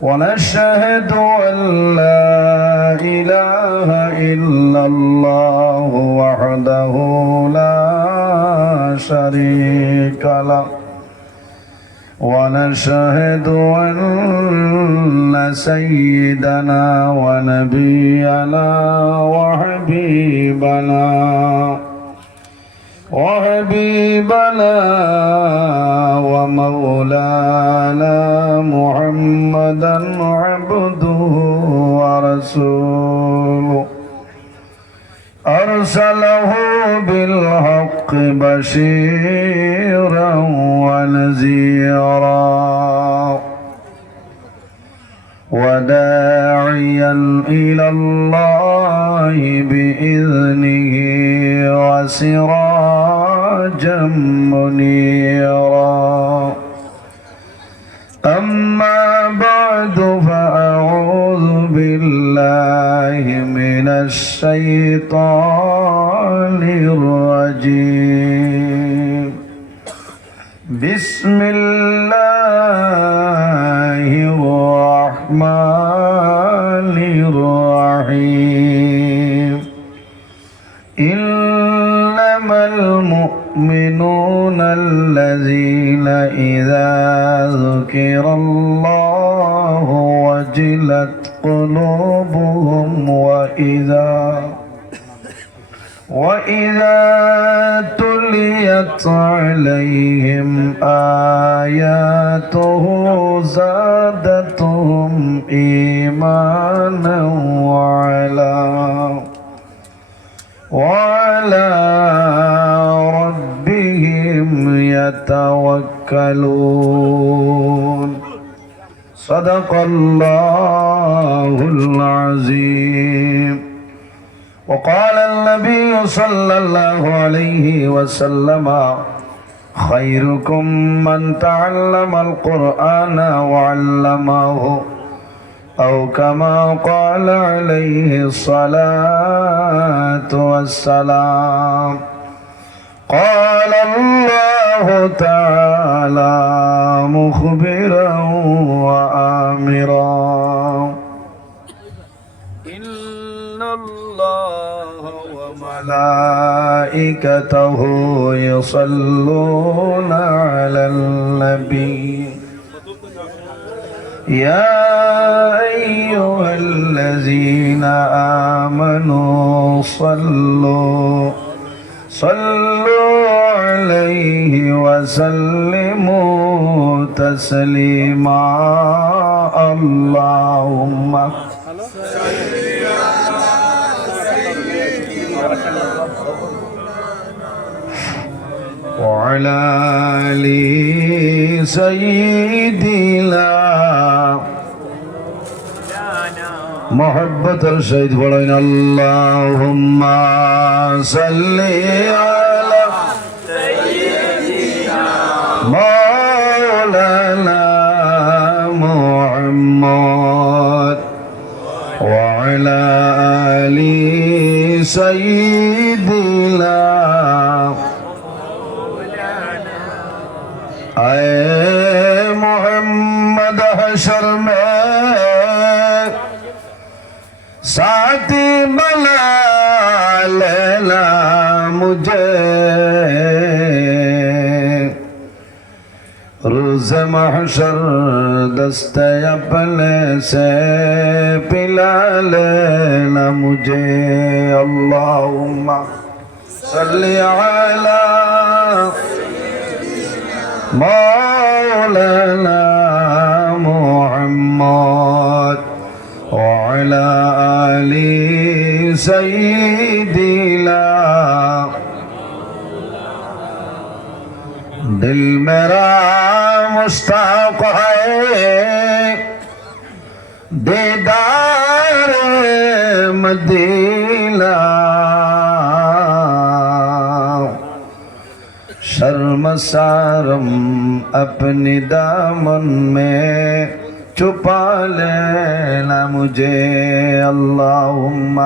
ونشهد أن لا إله إلا الله وحده لا شريك له ونشهد أن سيدنا ونبينا وحبيبنا ومولانا محمدا عبده ورسوله أرسله بالحق بشيرا ونذيرا وداعيا إلى الله بإذنه وسراجا منيرا أما بعد فأعوذ بالله من الشيطان الرجيم بسم الله الرحمن الرحيم إنما المؤمنون الذين إذا ذكر الله وجلت قلوبهم وإذا تليت عليهم آياته زادتهم إيمانا وعلى ربهم يتوكلون صدق الله العظيم. وقال النبي صلى الله عليه وسلم خيركم من تعلم القرآن وعلمه أو كما قال عليه الصلاة والسلام. قال الله تعالى مخبرا وآمرا إن الله وملائكته يصلون على النبي يا أيها الذين آمنوا صلوا عليه وسلموا تسليما. اللهم وعلى آل سيدنا محبت الشهيد بولين اللهم صل على سيدنا مولانا محمد وعلى آل سيدنا اے محمد حشر میں ساتھی بنا لینا مجھے روز محشر دست اپنے سے پلا لینا مجھے. اللہم صلی علی مولانا محمد وعلى آل سيدنا. دل میرا مشتاق ہے دیدار مدینہ شرم سارم اپنی دامن میں چھپا لینا مجھے. اللہم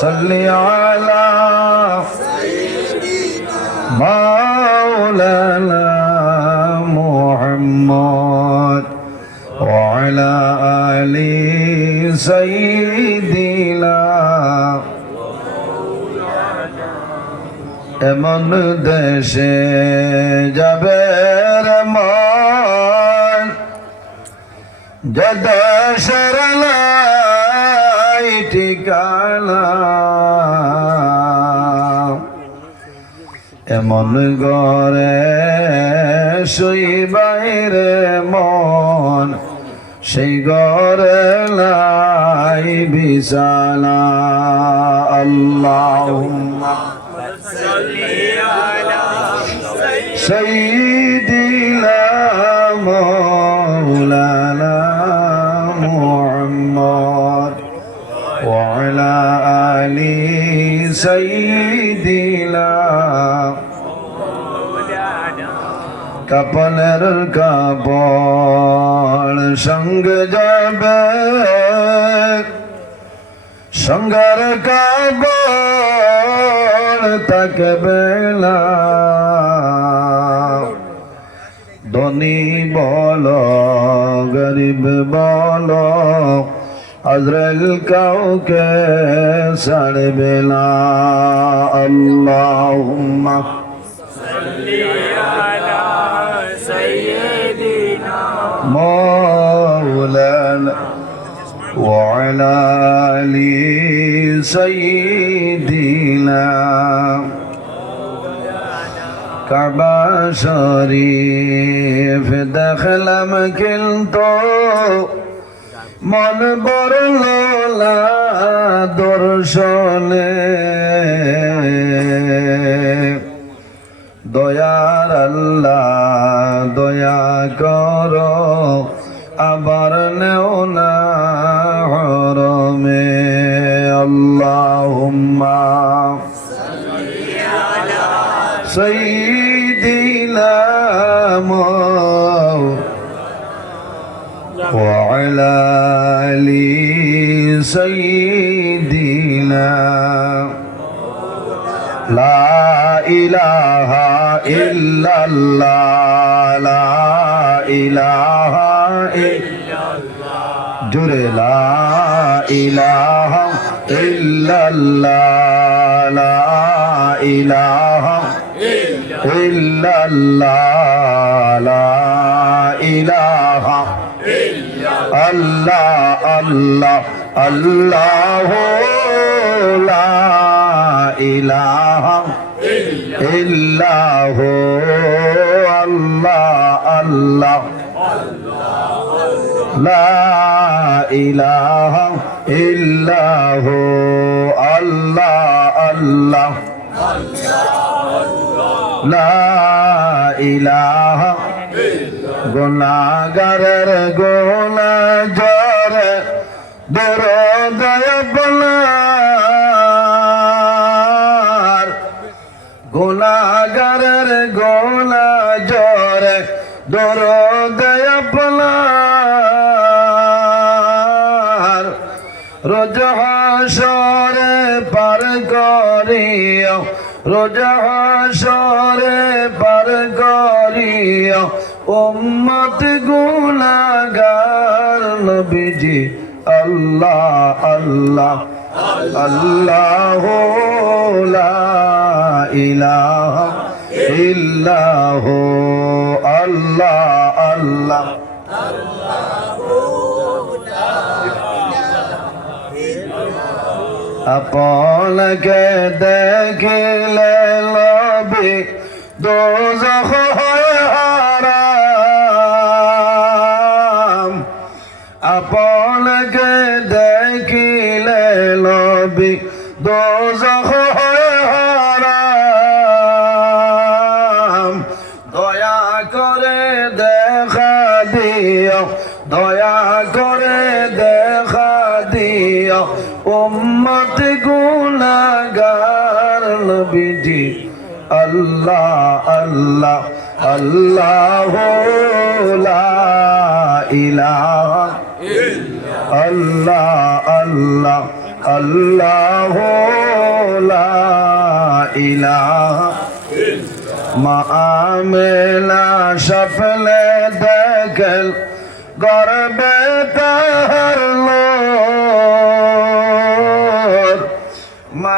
صلی علی مولانا محمد وعلى وعلى آل سيدنا এমন দেশে যাবে রে মন যে দেশের নাই ঠিকানা এমন ঘরে শুইবাই রে মন সেই ঘরে নাই বিছানা আল্লাহুম্মা سيدنا مولانا محمد وعلى آل سيدنا কাপনের কাপড় সঙ্গ যাবে সঙ্গের কাপড় থাকবে না ধনী বলো গরিব বলো আজরাইল কাউকে ছাড়বে না আল্লাহুম্মা সাল্লি আলা সাইয়্যিদিনা মাওলানা وعلى آل سيدنا কাবা শরীফ দেখলাম কিন্তু মন বড়ল না দর্শনে দয়ার আল্লাহ দয়া করো আবার নেও না হরমে আল্লাহুম্মা সাইয়্যিদিনা ওয়া আলা আলি সাইয়্যিদিনা লা ইলাহা ইল্লাল্লাহ লা ইলাহা ইল্লাল্লাহ জোরে লা ইলাহা ইল্লাল্লাহ লা ইলাহা ইল্লাল্লাহ লা ইলাহা আল্লাহ আল্লাহ আল্লাহ লা ইলাহা ইল্লাহ আল্লাহ আল্লাহ লা ইলাহা ইল্লাহ আল্লাহ আল্লাহ লা ইলাহা গুনাহগারের গুনাহ জরে দরদ আপনার গুনাহগারের গুনাহ জরে দরদ আপনার রোজ হাসরে পার করিও রোজ হাসরে পার করিও উম্মত গুনাহগার নবীজি আল্লাহ আল্লাহ আল্লাহ লা ইলাহা ইল্লাহ আল্লাহ আল্লাহ আপনাকে দেখিলে লবে দোজখ হয় হারাম আপনাকে দেখিলে লবে দোজখ হয় হারাম দয়া করে দেখা দিও দয়া করে দেখা দিও উম্মত গুনাহগার নবীজি আল্লাহ আল্লাহ আল্লাহ লা ইলাহা আল্লাহ আল্লাহ আল্লাহ লা ইলাহা মাআমেলা সফলে দেখল গর্বে তাহার নূর মা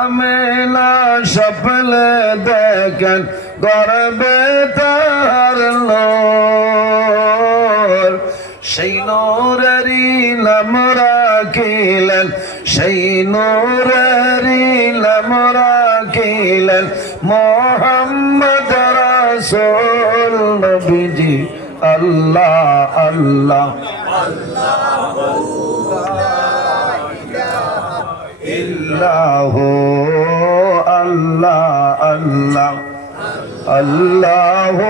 আমেনা স্বপ্নে দেখেন গর্বে তাহার নূর সেই নূরেরই নাম রাখিলেন সেই নূরেরই নাম রাখিলেন মোহাম্মদ রাসূল নবীজি আল্লাহ আল্লাহ ইল্লাহু আল্লাহ আল্লাহ আল্লাহু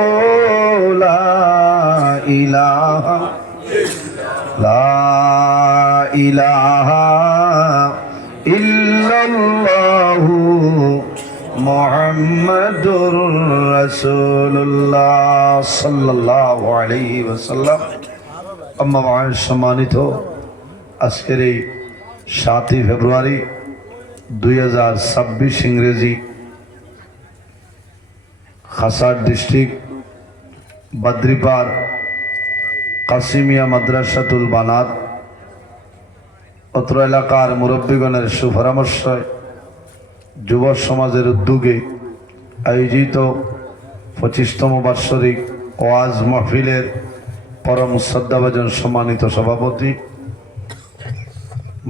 লা ইলাহা লা ইলাহা ইল্লাল্লাহু মুহাম্মাদুর রাসূলুল্লাহ সাল্লাল্লাহু আলাইহি ওয়াসাল্লাম। আম্মা বা'দ, সম্মানিত আজকের এই 7 ফেব্রুয়ারি 2026 ইংরেজি খাসার ডিস্ট্রিক্ট বাদ্রিপাড় কাসিমিয়া মাদ্রাসাতুল বানাত অত্র এলাকার মুরব্বীগণের সুপরামর্শে যুব সমাজের উদ্যোগে আয়োজিত 25তম বার্ষিক ওয়াজ মাহফিলের পরম শ্রদ্ধাভাজন সম্মানিত সভাপতি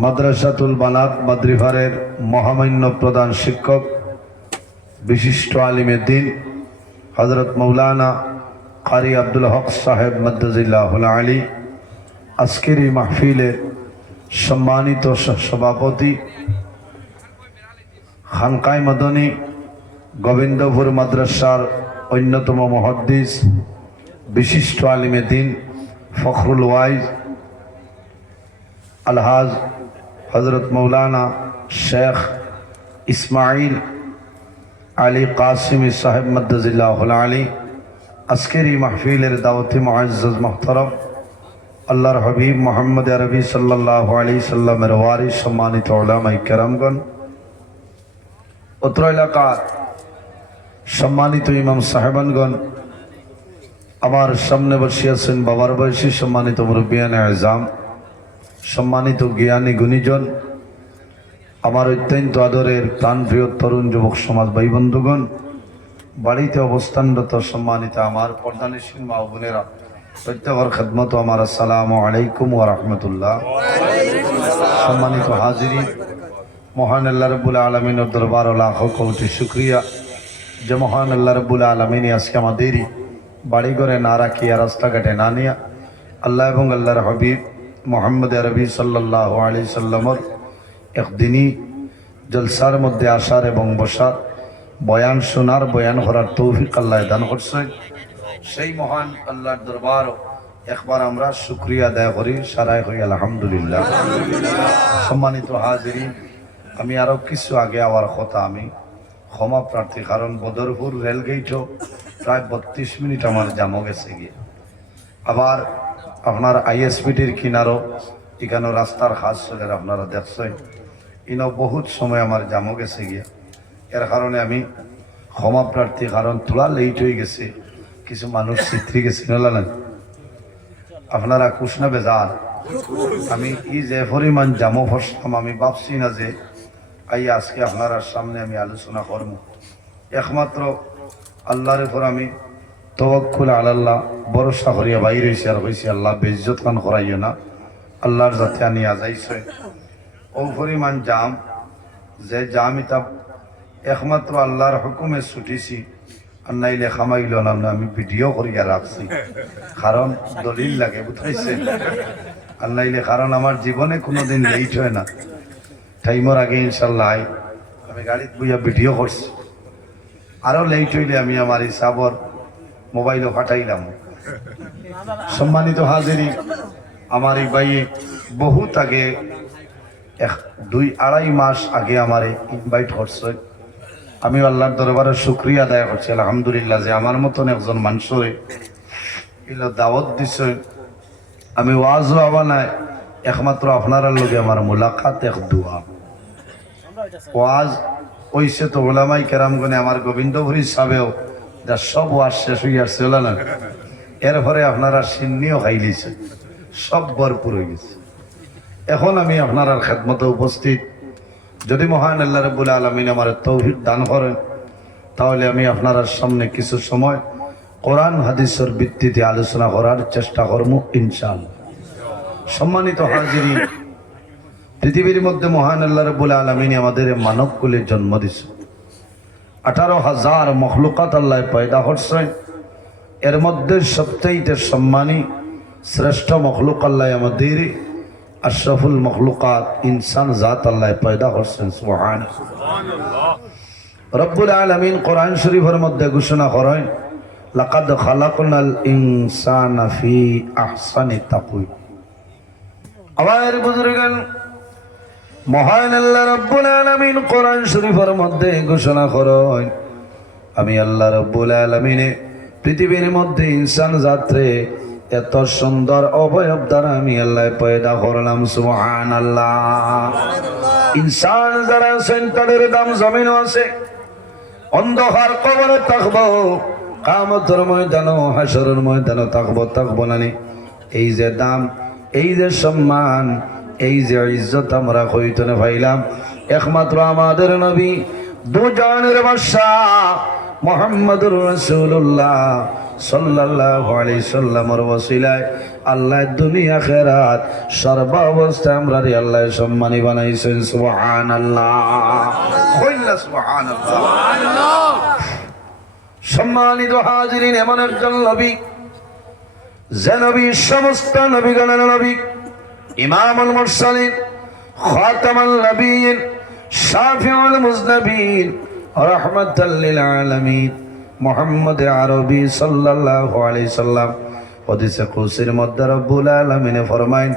মাদ্রাসাতুল বানাত বাদ্রিপাড়ের মহামান্য প্রধান শিক্ষক বিশিষ্ট আলিমে দ্বীন হযরত মাওলানা কারি আব্দুল হক সাহেব মাদ্দাজিল্লাহুল আলী, আজকের এই মাহফিলের সম্মানিত সভাপতি খানকায়ে মাদনী গোবিন্দপুর মাদ্রাসার অন্যতম মুহাদ্দিস বিশিষ্ট আলিমে দ্বীন ফখরুল ওয়াইজ আলহাজ হযরত মাওলানা শেখ ইসমাইল আলী কাসিমি সাহেব মাদ্দাজিল্লাহুল আলী, আজকের এই মাহফিলের দাওয়াতি মুআজ্জাজ মুহতারাম আল্লাহর হাবিব মুহাম্মদ আরবি সাল্লাল্লাহু আলাইহি সাল্লামের ওয়ারিস সম্মানিত উলামায়ে কেরামগণ, অত্র এলাকার সম্মানিত ইমাম সাহেবানগণ, আমার সামনে বসে আছেন বাবার বয়সী সম্মানিত মুরব্বিয়ানে আযম, সম্মানিত জ্ঞানী গুণীজন, আমার অত্যন্ত আদরের প্রাণপ্রিয় তরুণ যুবক সমাজ ভাই বন্ধুগণ, বাড়িতে অবস্থানরত সম্মানিত আমার পর্দানিশীল মা ও বোনেরা, প্রত্যেকের খেদমত আমার আসসালামু আলাইকুম ওয়া রাহমাতুল্লাহ। সম্মানিত হাজিরিন, মহান আল্লাহ রাব্বুল আলামিনের দরবার ও লাখো কোটি শুকরিয়া যে মহান আল্লাহ রাব্বুল আলামিন আজকে আমাদেরই বাড়িঘরে না রাখিয়া রাস্তাঘাটে না নিয়া আল্লাহ এবং আল্লাহর হাবিব মুহাম্মদ আরবি সাল্লাল্লাহু আলাইহি সাল্লামের একদিনই জলসার মধ্যে আসার এবং বসার, বয়ান শোনার, বয়ান করার তৌফিক আল্লাহ দান করছেন। সেই মহান আল্লাহর দরবার একবার আমরা শুকরিয়া আদায় করি, সারাই হই আলহামদুলিল্লাহ। সম্মানিত হাজিরিন, আমি আরো কিছু আগে আওয়ার কথা আমি ক্ষমা প্রার্থী, কারণ বদরপুর রেলগেটও প্রায় 32 মিনিট আমার জামো গেছে গিয়ে। আবার আপনার আইএসপিটির কিনারও এখানেও রাস্তার খাস চলে আপনারা দেখছেন, ইনো বহুত সময় আমার জামো গেছে গিয়া। এর কারণে আমি ক্ষমা প্রার্থী, কারণ তোলা লেট হয়ে গেছে, কিছু মানুষ চিত্রি গেছে না, আপনারা কুষ্ণ বেজার। আমি ই যে পরিমাণ জামো ফসলাম আমি ভাবছি না যে আই আজকে আপনার সামনে আমি আলোচনা করব। একমাত্র আল্লাহর উপর আমি তাওয়াক্কুল আলাল্লাহ ভরসা করিয়া বাইর হয়েছি আর হয়েছি, আল্লাহ বেইজ্জত কান করাইও না, আল্লাহর যাতে আনি আজাইছে ও পরিমাণ জাম, যে জাম ইতা একমাত্র আল্লাহর হুকুমে ছুটিছি, আর নাইলে খামাইল না, আমি ভিডিও করিয়া রাখছি, কারণ দলিল লাগে, বুঝাইছে, আর নাইলে কারণ আমার জীবনে কোনোদিন লেট হয় না, টাইমের আগে ইনশাল্লাহ আমি গাড়িতে বইয়া ভিডিও করছি। আরো লেট হইলে আমি আমার হিসাবর মোবাইলও ফাটাইলাম। সম্মানিত হাজিরি, আমার এই ভাই বহুত আগে 2-2.5 মাস আগে আমার ইনভাইট করছে। আমি আল্লাহর দরবারে শুকরিয়া আদায় করছি আলহামদুলিল্লাহ যে আমার মতন একজন মানুষরে এলো দাওয়াত দিছে। আমি ওয়াজও আবা নাই, একমাত্র আপনার লগে আমার মুলাকাত, এক দোয়া। ওয়াজ ওইসে তো ওলামাই কেরামগণে আমার গোবিন্দপুরী সাহেবেও যা সব ওয়াজ শেষ হইয়া চলে না, এরপরে আপনারা সিন্নিও খাই লিছে, সব ভরপুর হয়ে গেছে। এখন আমি আপনার খেদমতে উপস্থিত, যদি মহান আল্লাহ রাব্বুল আলামিন আমার তৌফিক দান করেন, তাহলে আমি আপনার সামনে কিছু সময় কোরআন হাদিসের ভিত্তিতে আলোচনা করার চেষ্টা করব ইনশাআল্লাহ। সম্মানিত হাজিরিন, পৃথিবীর মধ্যে মহান আল্লাহ রাব্বুল আলামিন আমাদের মানব কুলে জন্ম দিয়েছে। 18,000 মখলুকাত আল্লাহ পয়দা করছেন। এর মধ্যে সবচাইতে সম্মানী শ্রেষ্ঠ মখলুক আল্লাহ আমাদের আশরাফুল মখলুকাত ইনসান জাত আল্লাহ পয়দা করছেন। সুবহানাল্লাহ। রব্বুল আলামিন কোরআন শরীফের মধ্যে ঘোষণা করেন, লাকাদ খালাকনাল ইনসানা ফি আহসানি তাকওয়িম। আমার বুজুর্গান, মহান আল্লাহ রব্বুল আলামিন কোরআন শরীফের মধ্যে ঘোষণা করেন, আমি আল্লাহ রব্বুল আলামিনে পৃথিবীর মধ্যে ইনসান জাতরে এত সুন্দর অবয়ব দ্বারা আমি আল্লাহ পয়দা করলাম। সুবহানাল্লাহ। ইনসান যারা আছেন তাদের দাম জমিনও আছে, অন্ধকার কবরে থাকবো, কিয়ামতের ময়দানে হাসরের ময়দানে থাকবো না। এই যে দাম, এই যে সম্মান, এই যে ইজ্জত আমরা কইতে না পাইলাম, একমাত্র আমাদের নবী দুজানের বাদশাহ মুহাম্মদুর রাসূলুল্লাহ সাল্লাল্লাহু আলাইহি সাল্লামের ওসিলায় আল্লাহ দুনিয়া আখিরাত সর্বাবস্থায় আমরা আল্লাহ সম্মানী বানাইছেন। সুবহানাল্লাহ। কইলা সুবহানাল্লাহ। সম্মানিত হাজিরিন, এমন একজন নবী যে নবী সমস্ত নবীগণের নবী, ইমামুল মুরসালিন, খাতামুন নবিয়্যিন, শাফিউল মুযনবিন, রাহমাতাল লিল আলামিন মুহাম্মদ আরবি সাল্লাল্লাহু আলাইহি সাল্লাম হাদিসে কুদসির মধ্যে রব্বুল আলামিন ফরমায়েন,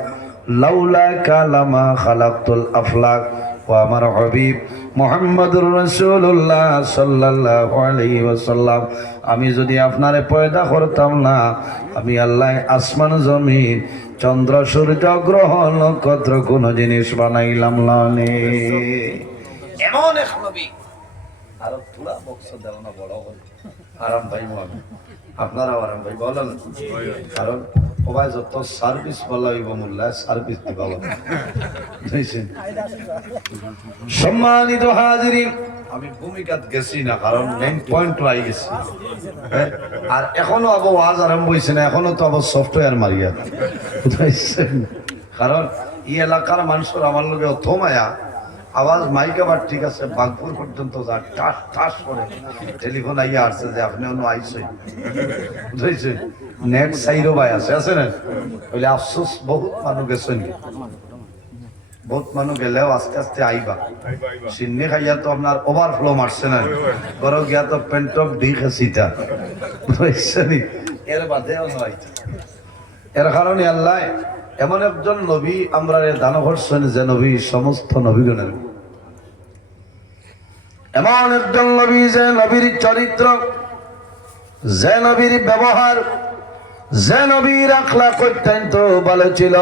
লাউলা কালামা খালাকতুল আফলাক। ও আমার হাবিব মুহাম্মদুর রাসূলুল্লাহ সাল্লাল্লাহু আলাইহি ওয়াসাল্লাম, আমি যদি আপনারে পয়দা করতাম না, আমি আল্লাহ আসমান জমিন চন্দ্র সূর্য গ্রহ নক্ষত্র কোন জিনিস বানাইলাম না। এমন এক নবী। আর পুরা বক্স দাও না, বড় হল আরাম ভাই আমি আপনারাও আরাম ভাই বলেন, কারণ ওবাই যত সার্ভিস বলা হইব মোল্লা সার্ভিস দিবা বলেন। সম্মানিত হাজিরিন, আমি ভূমিকাত গেছি না, কারণ মেইন পয়েন্ট রাই গেছি। আর এখনো আবার ওয়াজ আরম্ভ হয়েছে না, এখনো তো আবার সফটওয়্যার মারিয়া, কারণ এই এলাকার মানুষের আমার লোকে অত মায়া। আওয়াজ মাইক আবার ঠিক আছে, বাগপুর পর্যন্ত যা টাস টাস করে টেলিফোন আইয়া আসছে যে আপনি অন্য আইসেন, বুঝেছেন? নেট সাইরো ভাই আছে না, বলে আফসোস বহুত মানুষ গেছেন, বহুত মানুষ গেলেও আস্তে আস্তে আইবা। সিন্নি খাইয়া তো আপনার ওভারফ্লো মারছে না, ঘরে গিয়া তো পেন্টপ দি খেসিটা, বুঝছেন? এর বাদেও নয়। এর কারণে আল্লাহ এমন একজন নবী আমরা দান করছেন যে নবী সমস্ত নবীগণের, এমন একজন নবী যে নবীর চরিত্র, যে নবীর ব্যবহার, যে নবীর আখলাক অত্যন্ত ভালো ছিল।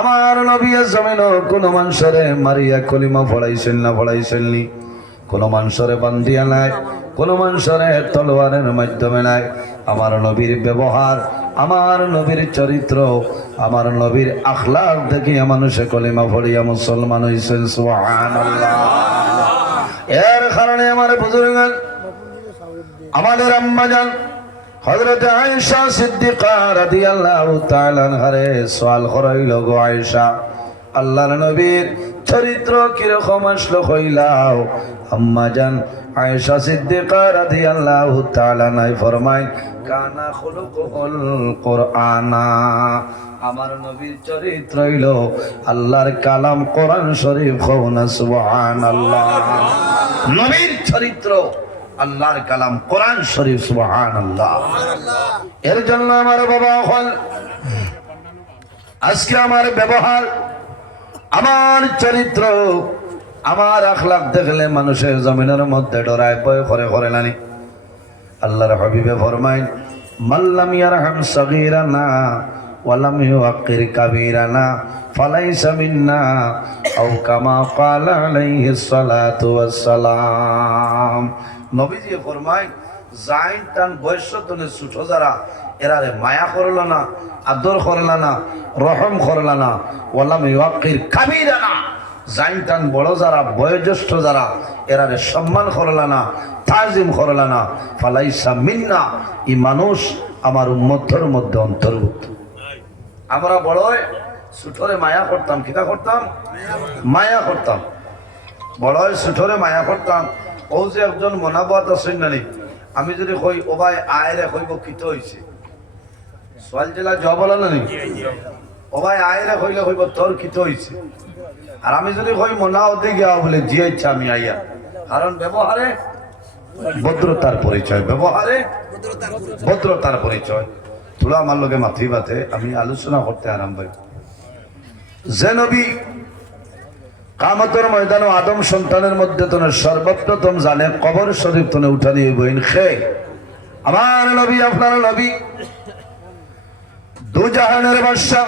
আমার নবী জমিন কোন মানুষের মারিয়া কলিমা পড়াইছেন নি, কোন মানুষের বান্ধিয়া নাই, কোন মানুষের তলোয়ারের মাধ্যমে নাই। আমার নবীর ব্যবহার, আমার নবীর চরিত্র, আমার নবীর আখলাক দেখে মানুষে কলিমা পড়িয়া মুসলমান হইছেন। সুবহানাল্লাহ। এর কারণে আমার বুজুর্গ, আমাদের আম্মা জান হযরত আয়েশা সিদ্দিকা রাদিয়াল্লাহু তাআলা আনহারে সওয়াল করাইল, গো আয়েশা, আল্লাহর নবীর চরিত্র কিরকম আসলো কইলাও। আম্মা জান আয়েশা সিদ্দিকা রাদিয়াল্লাহু তাআলা নাই ফরমায়, কানা খুলুকুল কুরআনা, আমার নবীর চরিত্র হইল আল্লাহর কালাম কোরআন শরীফ। কওনা সুবহানাল্লাহ। নবীর চরিত্র আল্লাহর কালাম কোরআন শরীফ। সুবহানাল্লাহ। এর জন্য আমার বাবা হল আজকে আমার ব্যবহার, আমার চরিত্র, আমার আখলাক দেখলে মানুষের জমিনের মধ্যে ডরায় ভয় করে নানি। আল্লাহর হাবিবে ফরমায়, মাল্লাম ইয়ারহাম সাগীরানা ওয়ালাম ইউআক্কির কাবীরানা ফালাইসা মিন্না, আও কামা ক্বালা আলাইহিস সালাতু ওয়াস সালাম। নবীজি ফরমায়, জাইন টান বয়সতনে ছোট যারা এরারে মায়া করলা না, আদর করলা না, রহম করলা না, ওয়ালাম ইউকির কাবীরানা, জাইনটান বড় যারা, বয়োজ্যেষ্ঠ যারা, এরারে সম্মান করলা না, তাজিম করলা না, ফালাইসা মিন্না, এই মানুষ আমার উম্মতের মধ্যে অন্তর্ভুক্ত। আমরা বড় ছোটরে মায়া করতাম, কিতা করতাম? মায়া করতাম। বড় ছোটরে মায়া করতাম। ও যে একজন মনাবাত আছেন না, আমি যদি কই ও ভাই আয়রে কইব কিত হইছে, সোয়াল জেলা জব বলা না, ও ভাই আয়রে কইলে কইব তোর কিত হইছে। আর আমি যদি কই মনা ওতে গিয়া বলে জি ইচ্ছা আমি আইয়া, কারণ ব্যবহারে ভদ্রতার পরিচয়, ব্যবহারে ভদ্রতার পরিচয়। তোরা আমার লোকে মাতৃভাতে আমি আলোচনা করতে আরম্ভ করি। যে নবী কামতের ময়দানে আদম সন্তানের মধ্যে তোনে সর্বপ্রথম জানে কবর শরীফ তোনে উঠানি বইন খে, আমার নবী, আপনার নবী, দু জাহানের বাদশা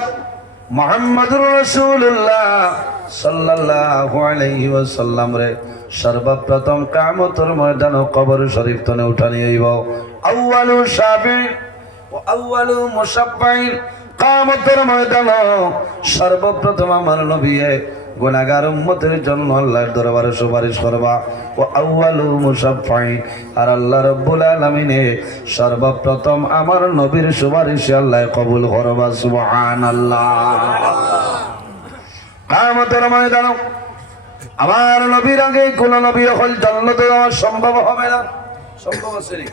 মুহাম্মদুর রাসূলুল্লাহ সাল্লাল্লাহু আলাইহি ওয়াসাল্লাম রে সর্বপ্রথম কিয়ামতের ময়দানে কবর শরীফ তোনে উঠানি হইব। আউয়ালু শাফি ও আউয়ালু মুশাফফাইন, কিয়ামতের ময়দানে সর্বপ্রথম আমার নবী গুনাহগার উম্মতের জন্য আল্লাহর দরবারে সুপারিশ করবা। ও আউয়ালু মুশাফফাইন, আর আল্লাহ রাব্বুল আলামিনে সর্বপ্রথম আমার নবীর সুপারিশ আল্লাহ কবুল করবা। সুবহানাল্লাহ। কিয়ামতের ময়দানে আমার নবীর আগে কোন নবী হল জান্নাতে যাওয়া সম্ভব হবে না। সম্ভব আছে না?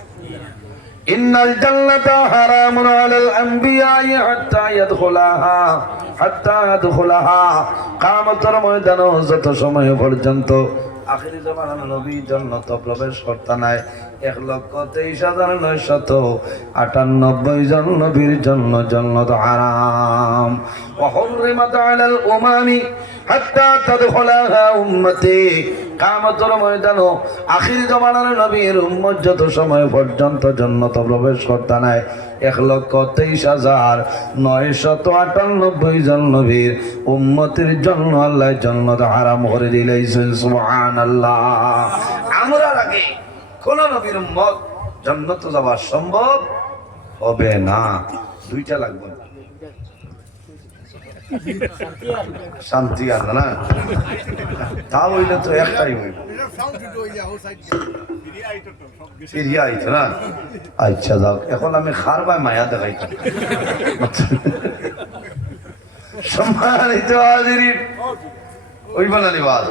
ইন্নাল জান্নাতা হারামুন আলাল আমবিয়াই হাত্তা ইয়াদখুলাহা, হাত্তা ইয়াদখুলাহা। কিয়ামতের ময়দানে যত সময় পর্যন্ত আখিরি জামানার নবী জান্নাত প্রবেশ করতে নাই, 1,23,998 জন নবীর জন্য জান্নাত হারাম। ওয়া হুররিমাত আলাল উমামি হাত্তা তাদখুলাহা উম্মতি। কিয়ামতের ময়দানে আখিরি জামানার নবীর উম্মত যত সময় পর্যন্ত জান্নাত প্রবেশ করতে নাই, 1,23,998 জন নবীর উম্মতের জন্য আল্লাহ জান্নাত হারাম করে দিলেন। সুবহানাল্লাহ। আমরা আগে কোন নবীর উম্মত জান্নাতে যাওয়া সম্ভব হবে না। দুইটা লাগবে, শান্তি আর না, তা হইলে তো একটাই হইব, ফিরিয়া আইতো না। আচ্ছা যাও, এখন আমি খার বাই মায়া দেখাইতাম। সম্মানিত হাজিরিন, ওইবা না নিবাস,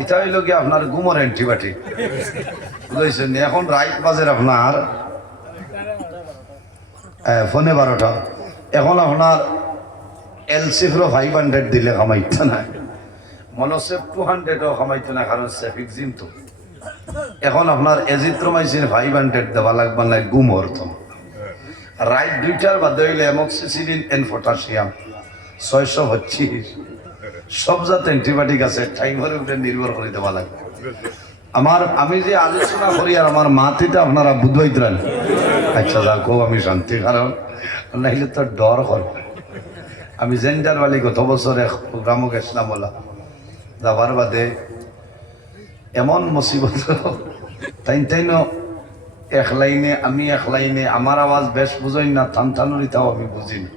এটা হইল কি আপনার গুমর অ্যান্টিবায়োটিক, বুঝেছেন? এখন রাইট বাজের আপনার ফোনে 12টা, এখন আপনার এলসিফ্রো 500 দিলে কামাইতো না, মনোসেফ 200ও কামাইতো না, কারণ সেফিক্সিন তো। এখন আপনার এজিথ্রোমাইসিন 500 দেওয়া লাগবে না, গুমর তো। রাইট 2টার বাদে হইলে অ্যামক্সিসিলিন এন্ড পটাশিয়াম 625, সব জাত অ্যান্টিবায়োটিক আছে, টাইমের উপরে নির্ভর করে দেওয়া লাগবে। আমি যে আলোচনা করি আর আমার মাতিতে আপনারা বুঝবাইতেন। আচ্ছা যাক, আমি শান্তি, কারণ নাইলে তো ডর করবে। আমি জেন্ডার বালি গত বছরে প্রোগ্রামও গেছিলাম, বলা যাবার বাদে এমন মুসিবত, তাইনো এক লাইনে, আমি এক লাইনে, আমার আওয়াজ বেশ বুঝই না, থানথানুরিতাও আমি বুঝি না।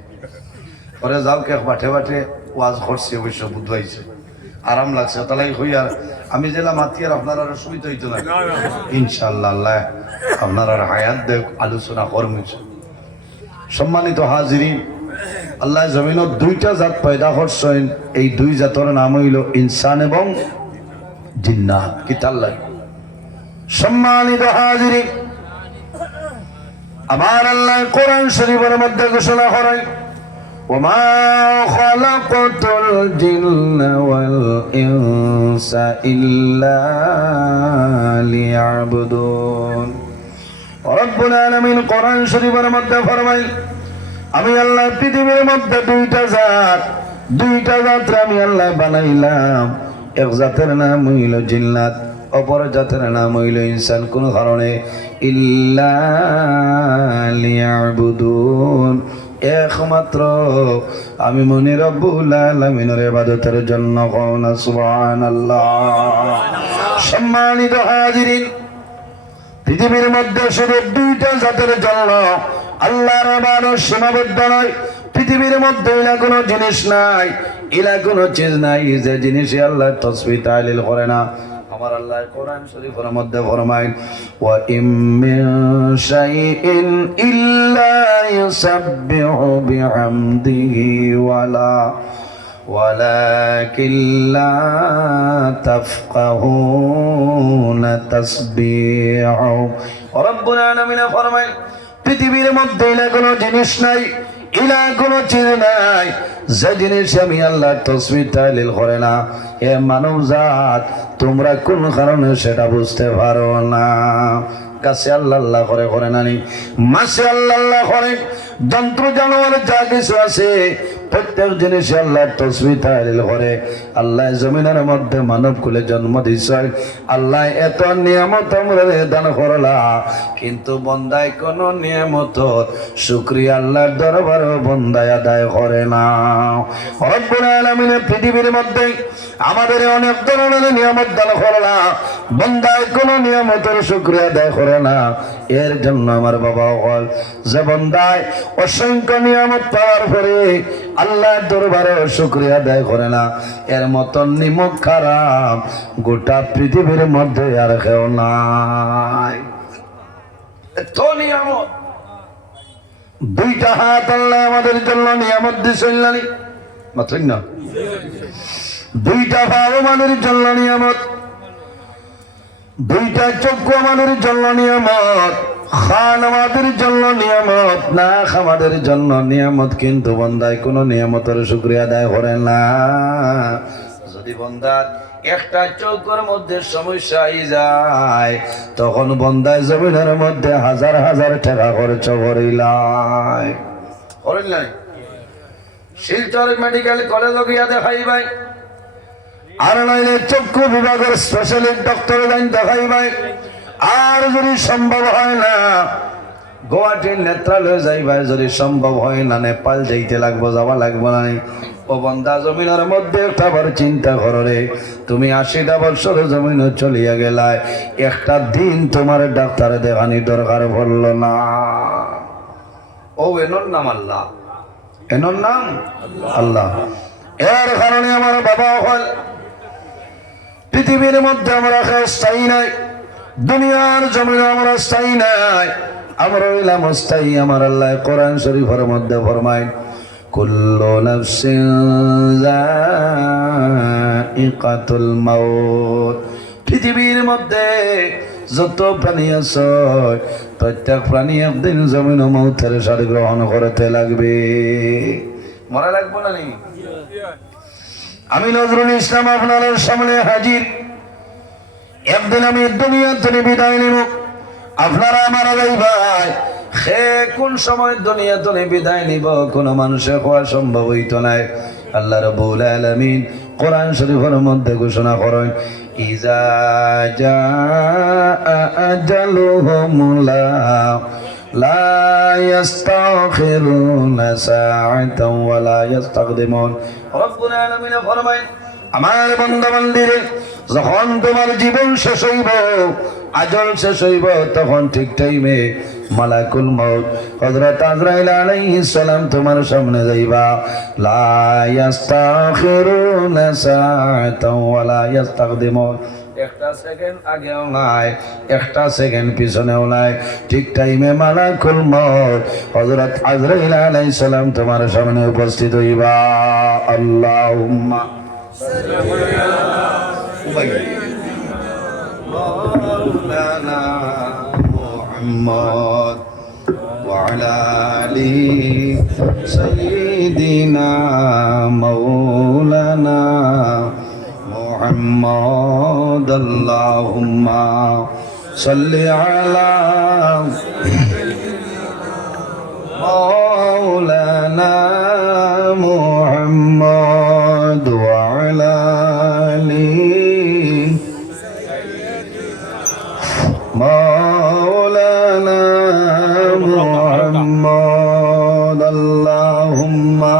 পরে যাও কে বাঠে বাঠে ওয়াজ করছি, অবশ্য বুঝবাইছে, আরাম লাগছে। তাহলে হই আর আমি জেলা মাতি আর আপনার আর অসুবিধা হইতো না ইনশাআল্লাহ। আল্লাহ আপনার আর হায়াত দেখ, আলোচনা করব। সম্মানিত হাজিরিন, আল্লাহ জমিনত 2টা জাত পয়দা করছেন, এই 2 জাতের নাম হইল ইনসান এবং জিন্নাত। কি তাল্লাই? সম্মানিত হাজিরিন, আমার আল্লাহ কোরআন শরীফের মধ্যে ঘোষণা করেন, ওমা খালাকাতুল জিন্না ওয়াল ইনসা ইল্লা লিয়াবুদুন। রব্বুল আলামিন কোরআন শরীফের মধ্যে ফরমায়, আমি আল্লাহ পৃথিবীর মধ্যে 2টা জাত আমি আল্লাহ বানাইলাম। এক জাতের নাম হইল জিন্নাত, অপর জাতের নাম হইল ইনসান। কোন কারণে? ইল্লা লিয়াবুদুন, একমাত্র আমি মনে রব্বুল আলামিনের ইবাদতের জন্য। কওনা সুবহানাল্লাহ। সম্মানিত হাজিরিন, পৃথিবীর মধ্যে শুধু 2টা জাতের জন্য আল্লাহর ইবাদত সীমাবদ্ধ নয়। পৃথিবীর মধ্যে এলা কোনো জিনিস নাই, এলা কোনো চিজ নাই যে জিনিসে আল্লাহ তাসবিহ তাহলিল করে না। আমার আল্লাহ কোরআন শরীফের মধ্যে ফরমায়, ওয়া ইম মিন শাইইন ইল্লা ইউসাব্বিহু বিহামদিহি ওয়ালাকিন লা তাফকাহুনা তাসবিহু। রব্বুল আলামিন ফরমায়, পৃথিবীর মধ্যে এলা কোনো জিনিস নাই, এলা কোনো চিজ নাই যে জিনিস আমি আল্লাহ তাসবিহ তাহলিল করে না। এ মানব জাত, তোমরা কোন কারণে সেটা বুঝতে পারো না। গাছে আল্লাহ আল্লাহ করে নানি, মাছে আল্লাহ আল্লাহ করে, যন্ত্র জানোয়ার যা কিছু আছে প্রত্যেক জিনিসে আল্লাহ তাসবিহ তাহলিল করে। আল্লাহ জমিনের মধ্যে মানব কুলে জন্ম দিছে, আল্লাহ এত নিয়ামত আমরা দান করলা, কিন্তু বন্দায় কোন নিয়ামত শুকরিয়া আল্লাহর দরবারে বন্দায় আদায় করে না। রব্বুল আলামিন পৃথিবীর মধ্যে আমাদের অনেক ধরনের নিয়ামত দান করলা, বন্দায় কোন নিয়ামতের শুকরিয়া আদায় করে না। এর জন্য আমার বাবা বল, যে বন্দায় অসংখ্য নিয়ামত পাওয়ার পরে আল্লাহর দরবারে শুকরিয়া আদায় করে না, এর মতন নিমক খারাপ গোটা পৃথিবীর মধ্যে আর কেউ নাই। এত নিয়ামত, দুইটা হাত আল্লাহ আমাদের জন্য নিয়ামত দিয়েছেন মাত্র না, দুইটা পা আমাদের জন্য নিয়ামত, দুইটা চক্ষু আমাদের জন্য নিয়ামত, খান আমাদের জন্য নিয়ামত, নাক আমাদের জন্য নিয়ামত, কিন্তু বন্দায় কোন নিয়ামতের শুকরিয়া আদায় করে না। যদি বন্দার একটা চোখের মধ্যে সমস্যা হয়ে যায়, তখন বন্দায় জমিনের মধ্যে হাজার হাজার টাকা খরচ করিলাই, শিলচর মেডিকেল কলেজ গিয়া দেখাই ভাই, আর নাইলে চক্ষু বিভাগের স্পেশালিস্ট ডক্টর দেখাই ভাই। আর যদি সম্ভব হয় না গুয়াহাটির নেত্রালয়ে যাইবা, যদি সম্ভব হয় না নেপাল যাইতে লাগবো, যাওয়া লাগবো না। ও বন্দা জমিনের মধ্যে একটা বার চিন্তা করো রে, তুমি 80টা বছর জমিনে চলিয়া গেলায়, একটা দিন তোমার ডাক্তারে দেখানি দরকার পড়লো না। ও এনর নাম আল্লাহ, এনর নাম আল্লাহ। এর কারণে আমার বাবা হল পৃথিবীর মধ্যে আমরা স্থায়ী নাই, দুনিয়ার জমিনে আমরা স্থায়ী নাই, আমরা হইলাম অস্থায়ী। আমার আল্লাহ কোরআন শরীফের মধ্যে ফরমায়, কুল্লু নাফসিন যায়িকাতুল মাউত। পৃথিবীর মধ্যে যত প্রাণী আছে প্রত্যেক প্রাণী একদিন জমিন মৌতের স্বাদ গ্রহণ করতে লাগবে। মরা লাগবো না নি? আমি নজরুল ইসলাম আপনাদের সামনে হাজির। একদিন আমি দুনিয়া থেকে বিদায় নিব, আপনারা মারা যাইবাই। সে কোন সময় দুনিয়া থেকে বিদায় নিব কোন মানুষের হওয়া সম্ভব হইতো নাই। আল্লাহ রাব্বুল আলামিন কোরআন শরীফের মধ্যে ঘোষণা করেন, ইজা জাআ আজালুহুম লা ইস্তাখিরুনা সাআতান ওয়া লা ইস্তাকদিমুন। রব্বুল আলামিন ফরমায়, আমার বান্দা বান্দীরে, যখন তোমার জীবন শেষ হইব, আজল শেষ হইব, তখন ঠিক টাইমে মালাকুল মউত হযরত আজরাইল আলাইহিস সালাম তোমার সামনে যাইবা। লা ইস্তাখিরুনা সাআতান ওয়া লা ইস্তাকদিমুন। একটা সেকেন্ড আগেও নাই, একটা সেকেন্ড পিছনেও নাই, ঠিক টাইমে মালাকুল মউত হযরত আজরাইল আলাইহিস সালাম তোমার সামনে উপস্থিত হইবা। আল্লাহুম্মা মাওলানা মুহাম্মদ ওয়া আলা আলি সাইয়্যিদিনা মাওলানা মুহাম্মদ। আল্লাহুম্মা সাল্লি আলা মাওলানা মুহাম্মদ ওয়া আলা আলি মাওলানা মুহাম্মদ। আল্লাহুম্মা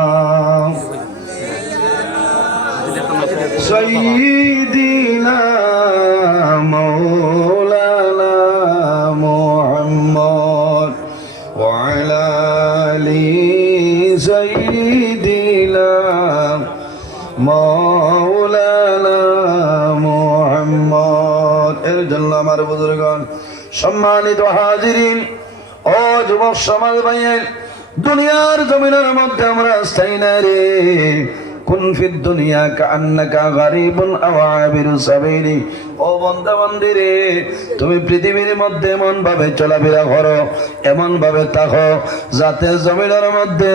সাইয়্যিদিনা মাওলানা মুহাম্মদ ওয়া আলা মাওলানা মুহাম্মদ। এর জন্য আমার বুজুর্গণ, সম্মানিত হাজিরিন ও যুবক সমাজ ভাইয়ের, দুনিয়ার জমিনের মধ্যে আমরা স্থায়ী না রে। কুন ফিদ দুনিয়া কাআন্নাকা গারিবুন আও আবিরু সাবিলি। ও বান্দা বান্দি রে, তুমি পৃথিবীর মধ্যে এমন ভাবে চলাফেরা করো, এমন ভাবে থাকো, যাতে জমিনের মধ্যে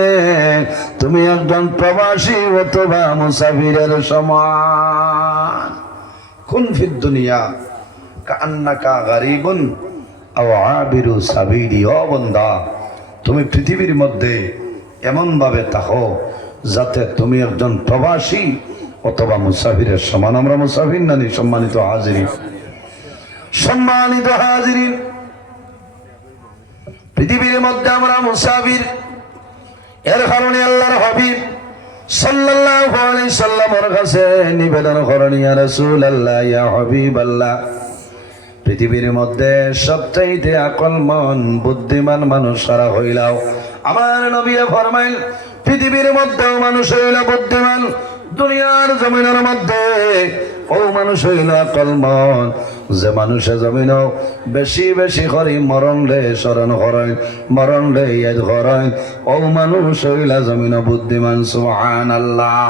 তুমি একজন প্রবাসী অথবা মুসাফিরের সমান। কুন ফিদ দুনিয়া কাআন্নাকা গারিবুন আও আবিরু সাবিলি। ও বান্দা, তুমি পৃথিবীর মধ্যে এমন ভাবে থাকো যাতে তুমি একজন প্রবাসী অথবা মুসাফিরের সমান। আমরা মুসাফির নানি। সম্মানিত হাজিরিন, সম্মানিত হাজিরিন, পৃথিবীর মধ্যে আমরা মুসাফির। এর কারণে আল্লাহর হাবিব সাল্লাল্লাহু আলাইহি সাল্লামের কাছে নিবেদন করেন, ইয়া রাসূলুল্লাহ, ইয়া হাবিবাল্লাহ, পৃথিবীর মধ্যে সবচাইতে আকলমন বুদ্ধিমান মানুষ সারা হইলাও। আমার নবী ফরমাইল, পৃথিবীর মধ্যেও মানুষ হইল বুদ্ধিমান, দুনিয়ার জমিনের মধ্যে ও মানুষ হইল আকলমন, যে মানুষে জমিন বেশি বেশি করি মরণ রে স্মরণ করেন, মরণ রে ইয়াদ করেন, ও মানুষ হইলা জমিন বুদ্ধিমান। সুবহানাল্লাহ।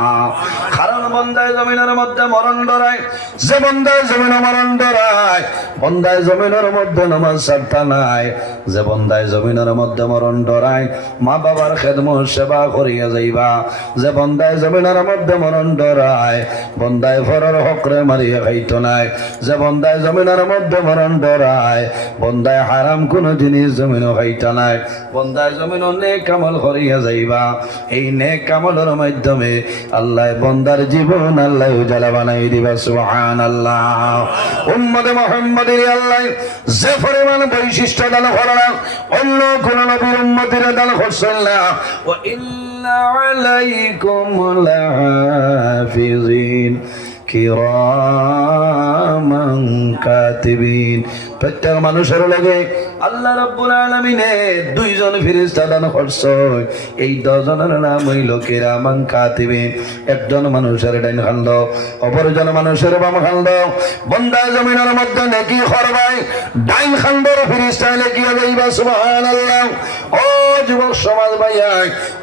কারণ বন্দায় জমিনের মধ্যে মরণ ডরায়, যে বন্দায় জমিন মরণ ডরায়, বন্দায় জমিনের মধ্যে নামাজ ছাড়তা নাই, যে বন্দায় জমিনের মধ্যে মরণ ডরায়, মা বাবার খেদমত সেবা করিয়া যাইবা, যে বন্দায় জমিনের মধ্যে মরণ ডরায়, বন্দায় ফরর হকরে মারিয়া খাইত নাই, যে বন্দায় জমিনের মধ্যে মরণ ডরায়, বন্দায় হারাম কোন জিনিস জমিনও খাইতা নাই, বন্দায় জমিন নেক আমল করিয়া যাইবা। এই নেক আমলের মাধ্যমে আল্লাহ বন্দার জীবন আল্লাহ উজালা বানাই দিবা। সুবহানাল্লাহ। উম্মতে মুহাম্মাদের আল্লাহ যে পরিমাণ বৈশিষ্ট্য দান করেন, অন্য কোন নবীর উম্মতের দান করছেন না। ওয়া ইন্না আলাইকুম লাহাফিজিন কিরামান কাতিবিন। প্রত্যেক মানুষের লাগে আল্লাহ রাব্বুল আলামিনে দুইজন ফেরেশতা দান করছেন। এই দুজনের নাম হইল কিরামান কাতিবিন। একজন মানুষের ডাইন খান্দ, অপরজন মানুষের বাম খান্দ। বান্দা জমিনের মধ্যে নেকি করবাই, ডাইন খান্দর ফেরেশতা লেখিয়া যাইবা। সুবহানাল্লাহ। ও যুবক সমাজ ভাইয়া,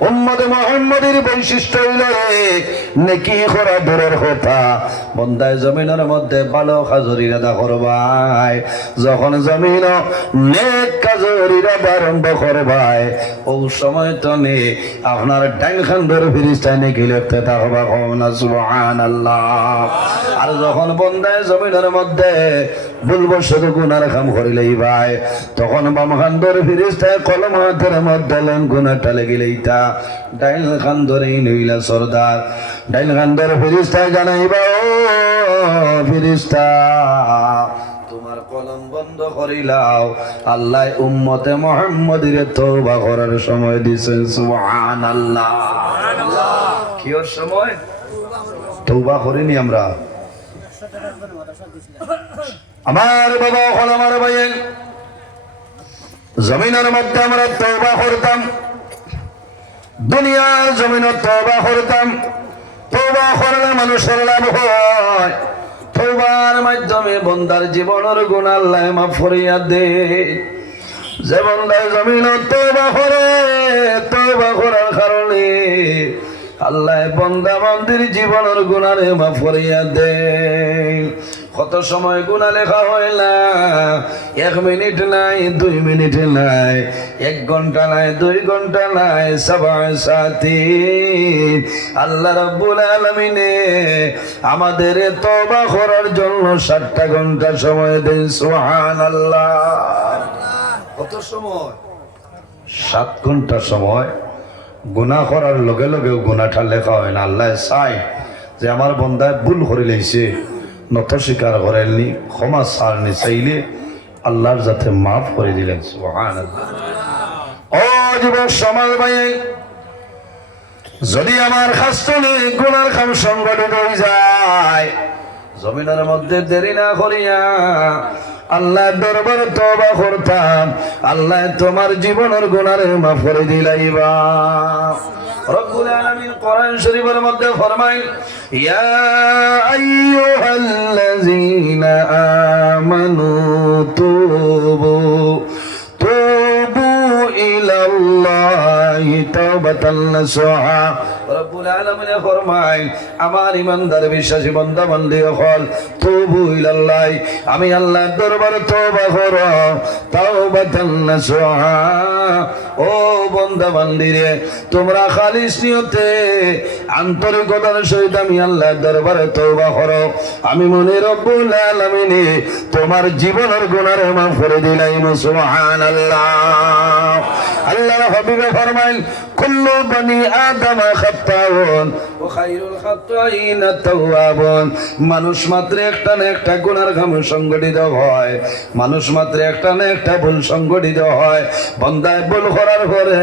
উম্মতে মুহাম্মাদের বৈশিষ্ট্য হইল নেকি করা দূরের কথা, বন্দায় জমিনের মধ্যে ভালো কাজের ইরাদা করবাই। যখন জমিন নেক কাজের ইরাদা আরম্ভ করবাই, ও সময় তো নে আপনার ডাইন খান্দর ফেরেশতা নেকি লিখতে থাকবা। না সুবহানাল্লাহ। আর যখন বন্দায় জমিনের মধ্যে ভুলবশত গুনার কাম করিলেই ভাই, তখন বাম খান্দর ফেরেশতায় কলম হাতের মধ্যে গুনাহটা লেগিলেইতা, ডাইন খান্দরেই নইলা সরদার। ডাইন খান্দর ফেরেশতায় জানাইবা, ও ফেরেশতা, তোমার কলম বন্ধ করিলাও, আল্লাহ উম্মতে মুহাম্মাদের তওবা করার সময় দিয়েছেন। সুবহানাল্লাহ। কিয়র সময়? তওবা করিনি আমরা। আমার বাবা হল আমার ভাইয়ের, জমিনের মধ্যে আমরা তওবা করতাম, দুনিয়ার জমিনে তওবা করতাম। তওবা করলে মানুষের লাভ হয়, তওবার মাধ্যমে বন্দার জীবনের গুনাহ আল্লাহ মাফ করিয়া দে। যে বন্দায় জমিনে তওবা করে, তওবা করার কারণে আল্লাহ বন্দা বান্দির জীবনের গুনাহ মাফ করিয়া দে। কত সময় গুনাহ লেখা হয় না, 1 মিনিট নাই, 2 মিনিট নাই, 1 ঘন্টা নাই, 2 ঘন্টা নাই, 7 সাথী আল্লাহ রাব্বুল আলামিনে আমাদের তওবা করার জন্য 7টা ঘন্টা সময় দেন। সুবহানাল্লাহ। কত সময়? 7 ঘন্টা সময়। গুনাহ করার লগে লগেও গুনাহটা লেখা হয় না। আল্লাহ চায় যে আমার বন্দায় ভুল করে লাইছে, নত স্বীকার করেননি, ক্ষমা ছাড়নি, চাইলে আল্লাহর যাতে মাফ করে দিলেন। সুবহানাল্লাহ। ও যুবক সমাজ ভাই, যদি আমার খাস্তনে গুনার কাম সংগঠিত হয়ে যায়, জমিনের মধ্যে দেরি না করিয়া আল্লাহ দরবার তওবা করতাম, আল্লাহ তোমার জীবনের গুনাহ মাফ করে দিলাইবা। রব্বুল আলামিন কোরআন শরীফের মধ্যে ফরমায়, ইয়া আইয়ুহাল্লাযীনা আমানু তুবু ইলাল্লাহি তাওবাতান নাসুহা। রব্বুল আলামিন ফরমায়, আমার ইমানদার বিশ্বাসী বান্দা বান্দী হল তুবু ইলাল্লাহ, আমি আল্লাহর দরবারে তওবা করো, তাওবাতান নাসুহা। ও বান্দা বান্দীরে, তোমরা খালিস নিয়তে আন্তরিকতার সহিত আমি আল্লাহর দরবারে তওবা করো, আমি মনে রব্বুল আলামিন তোমার জীবনের গুনাহ মাফ করে দিলাম। সুবহানাল্লাহ। আল্লাহর হাবিবে ফরমাইল, কুল্লু বনি আদম খাত্তাউন ওয়া খায়রুল খাত্তাইন আত-তাওয়াবুন। মানুষ মাত্র একটা না একটা গুনার কাম সংগঠিত হয়, মানুষ মাত্র একটা না একটা ভুল সংগঠিত হয়। বান্দায় ভুল করার পরে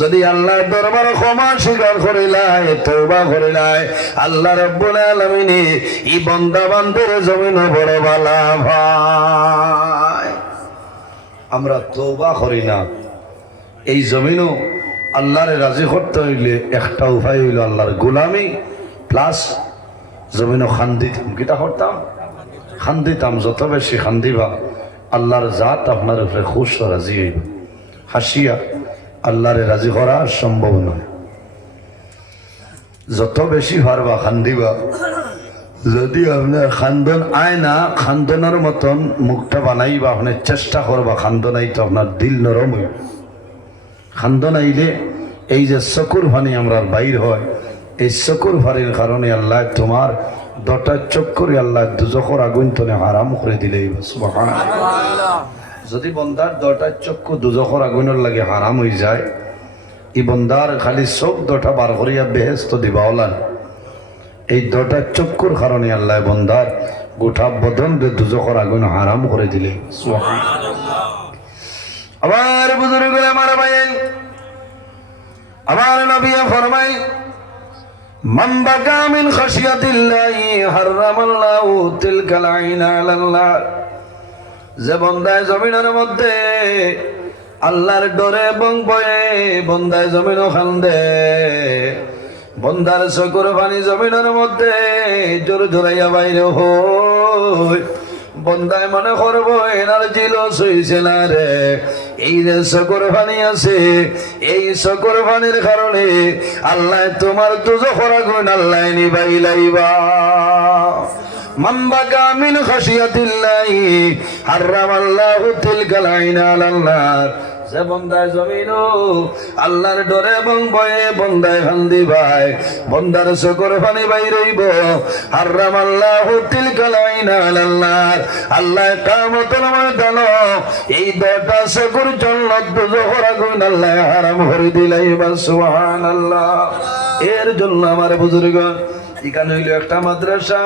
যদি আল্লাহর দরবারে ক্ষমা স্বীকার করিলায়, তওবা করিলায়, আল্লাহ রাব্বুল আলামিন এই বান্দা বান্দির জমিন বড় ভালো ভাই। আমরা তওবা করি না, এই জমিনও আল্লাহরে রাজি করতে হইলে একটা উপায় হইল আল্লাহর গোলামি প্লাস জমিনও খান্দিতাম। কিটা করতাম? খান্দিতাম। যত বেশি খান্দিবা আল্লাহর জাত আপনার উপরে খুশ রাজি হইব। হাসিয়া আল্লাহরে রাজি করা সম্ভব নয়। যত বেশি পারবা খান্দিবা, যদি আপনার খান্দন আয় না, খান্দনের মতন মুখটা বানাইবা, আপনার চেষ্টা করবা খান্দন আইতে আপনার দিল নরম হইব। খান্দন আইলে এই যে চকুর পানি আমরা বাইর হয়, এই চকুর পানির কারণে আল্লাহ তোমার দটা চোখ করে আল্লাহ দুজখর আগুন তনে হারাম করে দিলে। সুবহানাল্লাহ। যদি বন্দার দটা চক্ষু দুজখর আগুনের লাগে হারাম হয়ে যায়, এই বন্দার খালি চোখ দটা বার করিয়া বেহেস্ত দিবাওলান। এই দটা চক্ষুর কারণে আল্লাহ বন্দার গোটা বদন দুজখর আগুন হারাম করে দিলে। সুবহানাল্লাহ। আমার বুজুর্গ আমার ভাইয়ের, আমার নবী ফরমাই, মান বাকা মিন খাশিয়াতিল্লাহি হারামাল্লাহু তিলকাল আইনা আলাল্লাহ। যে বন্দায় জমিনের মধ্যে আল্লাহর ডরে এবং ভয়ে বন্দায় জমিন খান্দে, বন্দার চকুর পানি জমিনের মধ্যে জোর জোরাইয়া বাইরে হই, বন্দায় মনে করবো এনার্জি লস হয়েছে না রে। এই যে চকুর পানি আছে, এই চকুর পানির কারণে আল্লাহ তোমার দুজখর আগুন আল্লাহ নিবাইলাইবা। মান বাকা মিন খাশিয়াতিল্লাহি হারামাল্লাহু তিলকাল আইনা আলাল্লাহ। যে বন্দায় জমিন আল্লাহর ডরে এবং ভয়ে বন্দায় খান্দি ভাই, বন্দার চকুর পানি বাইরইব। হারামাল্লাহু তিলকাল আইনা আলাল্লাহ। আল্লাহ কিয়ামতের ময়দানে এই দটা চকুর জন্য দুজখর আগুন আল্লাহ হারাম করে দিলাইবা। সুবহানাল্লাহ। এর জন্য আমার বুজুর্গ, এখানে হইল একটা মাদ্রাসা,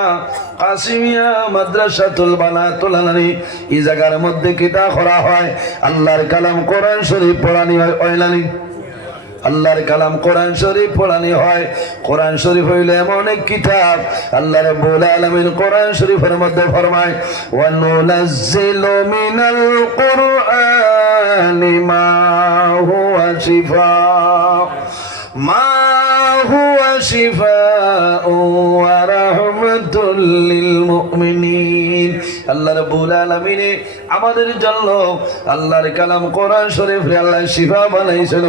কাসিমিয়া মাদ্রাসাতুল বানাতুল আলানি। এই জায়গার মধ্যে কিতা করা হয়? আল্লাহর কালাম কোরআন শরীফ পড়ানি হয়। ওইলানি আল্লাহর কালাম কোরআন শরীফ পড়ানি হয়। কোরআন শরীফ হইল এমন এক কিতাব, আল্লাহ রাব্বুল আলামিন কোরআন শরীফের মধ্যে ফরমায়, ওয়া নুনাজ্জিলু মিনাল কুরআনি মা হুয়া শিফাউ ওয়া রাহমাতুল লিল মুমিনিন। আল্লাহ রাব্বুল আলামিন আমাদের জন্য আল্লাহর কালাম কোরআন শরীফ রে আল্লাহ শিফা বানাইছেন।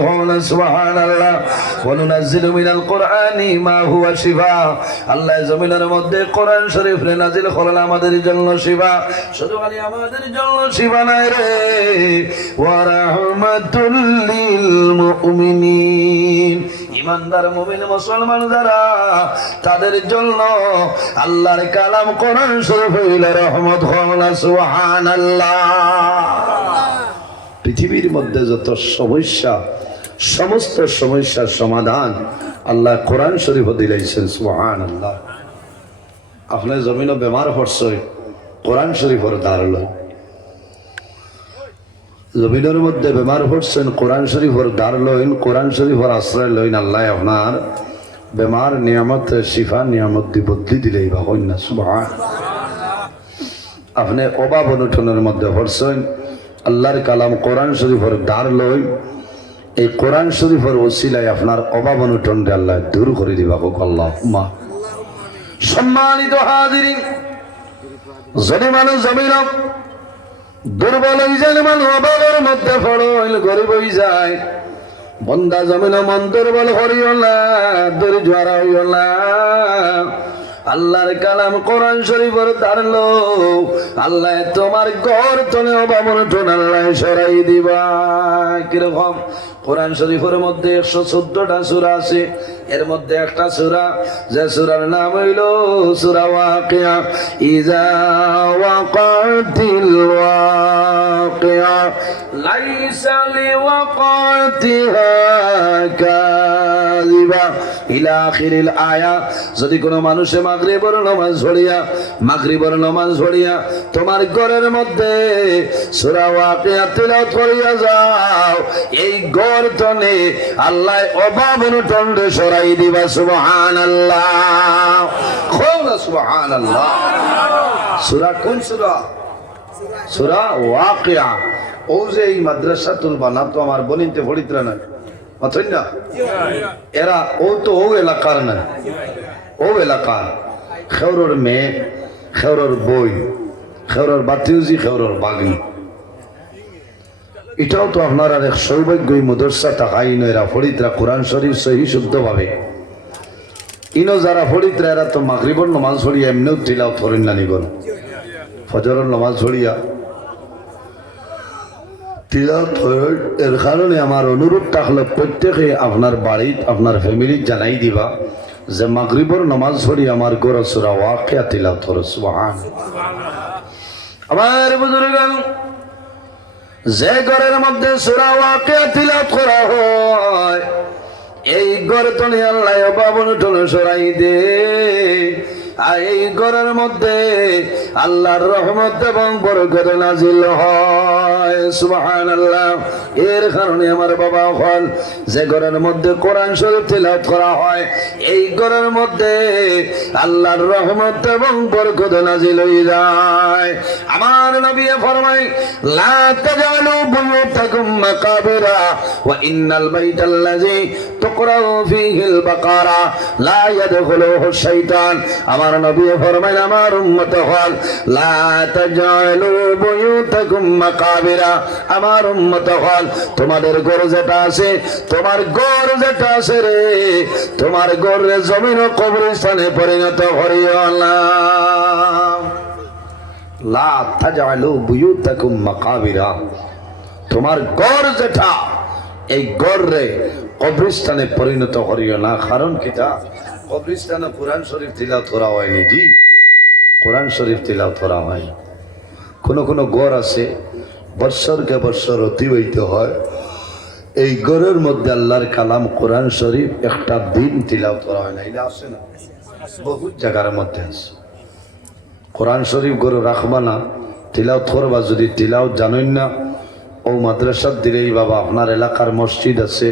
সুবহানাল্লাহ। ওয়া নুনাজ্জিলু মিনাল কুরআনি মা হুয়া শিফা। আল্লাহ জমিনের মধ্যে কোরআন শরীফ রে নাজিল করলেন আমাদের জন্য শিফা। শুধু খালি আমাদের জন্য শিফা নাই রে, ওয়া রাহমাতুল লিল মুমিনিন। ইমানদার মুমিন মুসলমান যারা, তাদের জন্য আল্লাহর কালাম কোরআন শরীফ হইল রহমত। সুবহানাল্লাহ। পৃথিবীর মধ্যে যত সমস্যা, সমস্ত সমস্যার সমাধান আল্লাহ কোরআন শরীফ দিলাইছেন। সুবহানাল্লাহ। আপনি জমিনও বেমার পড়ছে, কোরআন শরীফের দ্বার লয়। জমিনের মধ্যে বেমার পড়ছেন, কোরআন শরীফের দ্বার লইন, কোরআন শরীফের আশ্রয় লইন। আল্লাহ আপনার বেমার নিয়ামত শিফা নিয়ামত বদলি দিলেই বা কন্যা। সুবহানাল্লাহ। আপনি অভাব অনুঠনের মধ্যে পড়ছেন আল্লাহর কালাম কোরআন শরীফের ধার লই এই কোরআন শরীফের ওসিলায় আপনার অভাব অনুঠনকে আল্লাহ দূর করে দিবা হোক আল্লাহুম্মা। সম্মানিত হাজিরিন, যদি মানুষ জমিন দুর্বল হয়ে যায়, মানুষ অভাবের মধ্যে পড়ল গরিব হয়ে যায়, বন্দা জমিন মন দুর্বল হরিও না, ধৈর্য হারাইও না। আল্লাহর কালাম কোরআন শরীফের ধারলো আল্লাহ তোমার ঘর তলে অভাব অনটন আল্লাহ সরাই দিবা। কিরকম? কোরআন শরীফের মধ্যে 114টা সূরা আছে, এর মধ্যে একটা সূরা যে সূরার নাম হইল সূরা ওয়াকিয়া। ইজা ওয়াকাতিল ওয়াকিয়া লাইসা লিওয়াকাতিহা কাযিবা ইলা আখিরিল আয়া। যদি কোনো মানুষে মাগরিবের নামাজ পড়িয়া তোমার ঘরের মধ্যে সূরা ওয়াকিয়া তিলাওয়াত করিয়া যাও, এই ঘর তনে আল্লাহ অভাব অনটন সরাই দিবা। সুবহানাল্লাহ, খুব সুবহানাল্লাহ। সূরা কোন সূরা? সূরা ওয়াকিয়া। ও যে এই মাদ্রাসাতুল বানাত তো আমার বনিতে পড়িতরা না অথই না, এরা ও তো ও এলাকার না, ও এলাকার খেউরর মেয়ে, খেউরর বই, খেউরর বাতিউজি, খেউরর বাগনি। এটাও তো আপনার আর এক সৌভাগ্যই মদরসা তাকাইন এরা ফরিদরা কোরআন শরীফ সহি শুদ্ধ ভাবে ইনো যারা ফরিদরা এরা তো মাগরিবর নামাজ পড়িয়া এমনিও তিলাওয়াত করেন না নিগন, ফজরের নামাজ পড়িয়া তিলাওয়াত করেন। এর কারণে আমার অনুরোধ থাকলে প্রত্যেকে আপনার বাড়িত আপনার ফ্যামিলি জানাই দিবা যে মাগরিবর নামাজ পড়ি আমার ঘর সূরা ওয়াকিয়া তিলাওয়াত করো। সুবহানাল্লাহ। আমার বুজুর্গান, যে ঘরের মধ্যে সূরা ওয়াকিয়া তিলাওয়াত করা হয় এই ঘর তলে আল্লাহ অভাব অনটন সরাই দে। আর এই ঘরের মধ্যে আল্লাহর রহমত এবং বরকত নাজিল হয়। সুবহানাল্লাহ। এর কারণে আমার বাবা হল যে ঘরের মধ্যে কোরআন শরীফ তিলাওয়াত করা হয় এই ঘরের মধ্যে আল্লাহর রহমত এবং বরকত নাজিল হয়ে যায়। আমার নবী ফরমায় লা তাজালু বুয়ুতাকুম মাকাবিরা ওয়া ইন্নাল বাইতাল্লাযী তুকরাউ ফীহিল বাকারা লা ইয়াদখুলুহু শাইতান। আমার নবী ফরমায় আমার উম্মত হল লা তাজালু বুয়ুতাকুম মাকাবিরা, আমার উম্মত হল তোমাদের ঘর যেটা আছে, তোমার ঘর যেটা আছে রে, তোমার ঘরে জমিন ও কবরস্থানে পরিণত করিও না। লা তাজালু বুয়ুতাকুম মাকাবিরা, তোমার ঘর যেটা এই ঘরে কবরস্থানে পরিণত করিও না। কারণ কিটা? কবরস্থানে কোরআন শরীফ তিলাওয়াত করা হয়নি, জি কোরআন শরীফ তিলাওয়াত করা হয়। কোনো ঘর আছে বৎসরকে বৎসর অতিবাহিত হয়, এই ঘরের মধ্যে আল্লাহর কালাম কোরআন শরীফ একটা দিন তিলাওয়াত করা হয় না। এটা আছে না, বহুত জায়গার মধ্যে আছে। কোরআন শরীফ ঘরে রাখবা না, তিলাওয়াত করবা। যদি তিলাওয়াত জানেন না ও মাদ্রাসাত দিলেই বাবা আপনার এলাকার মসজিদ আছে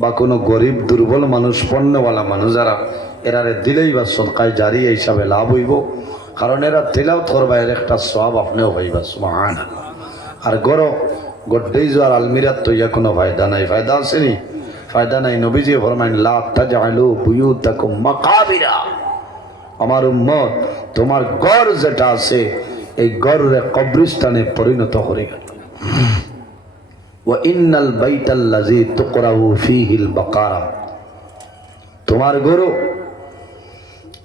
বা কোনো গরিব দুর্বল মানুষ পণ্যওয়ালা মানুষ যারা এরারে দিলেই বা সদকায় জারি হিসাবে লাভ হইব। কারণ এরা তিলাওয়াত করবা এর একটা সওয়াব আপনিও পাইবা। সুবহানাল্লাহ। আর গড্ডেই যাওয়ার আলমিরাত তো ইয়া কোনো ফায়দা নাই। ফায়দা আছে নি? ফায়দা নাই। নবীজি ফরমাইন লা তাজআলু বুয়ুতাকুম মাকাবিরা, আমার উম্মত তোমার ঘর যেটা আছে এই ঘরে কবরস্থানে পরিণত করে গেল। ওয়া ইন্নাল বাইতাল্লাযী তুকরাউ ফীহিল বাকারা, তোমার ঘর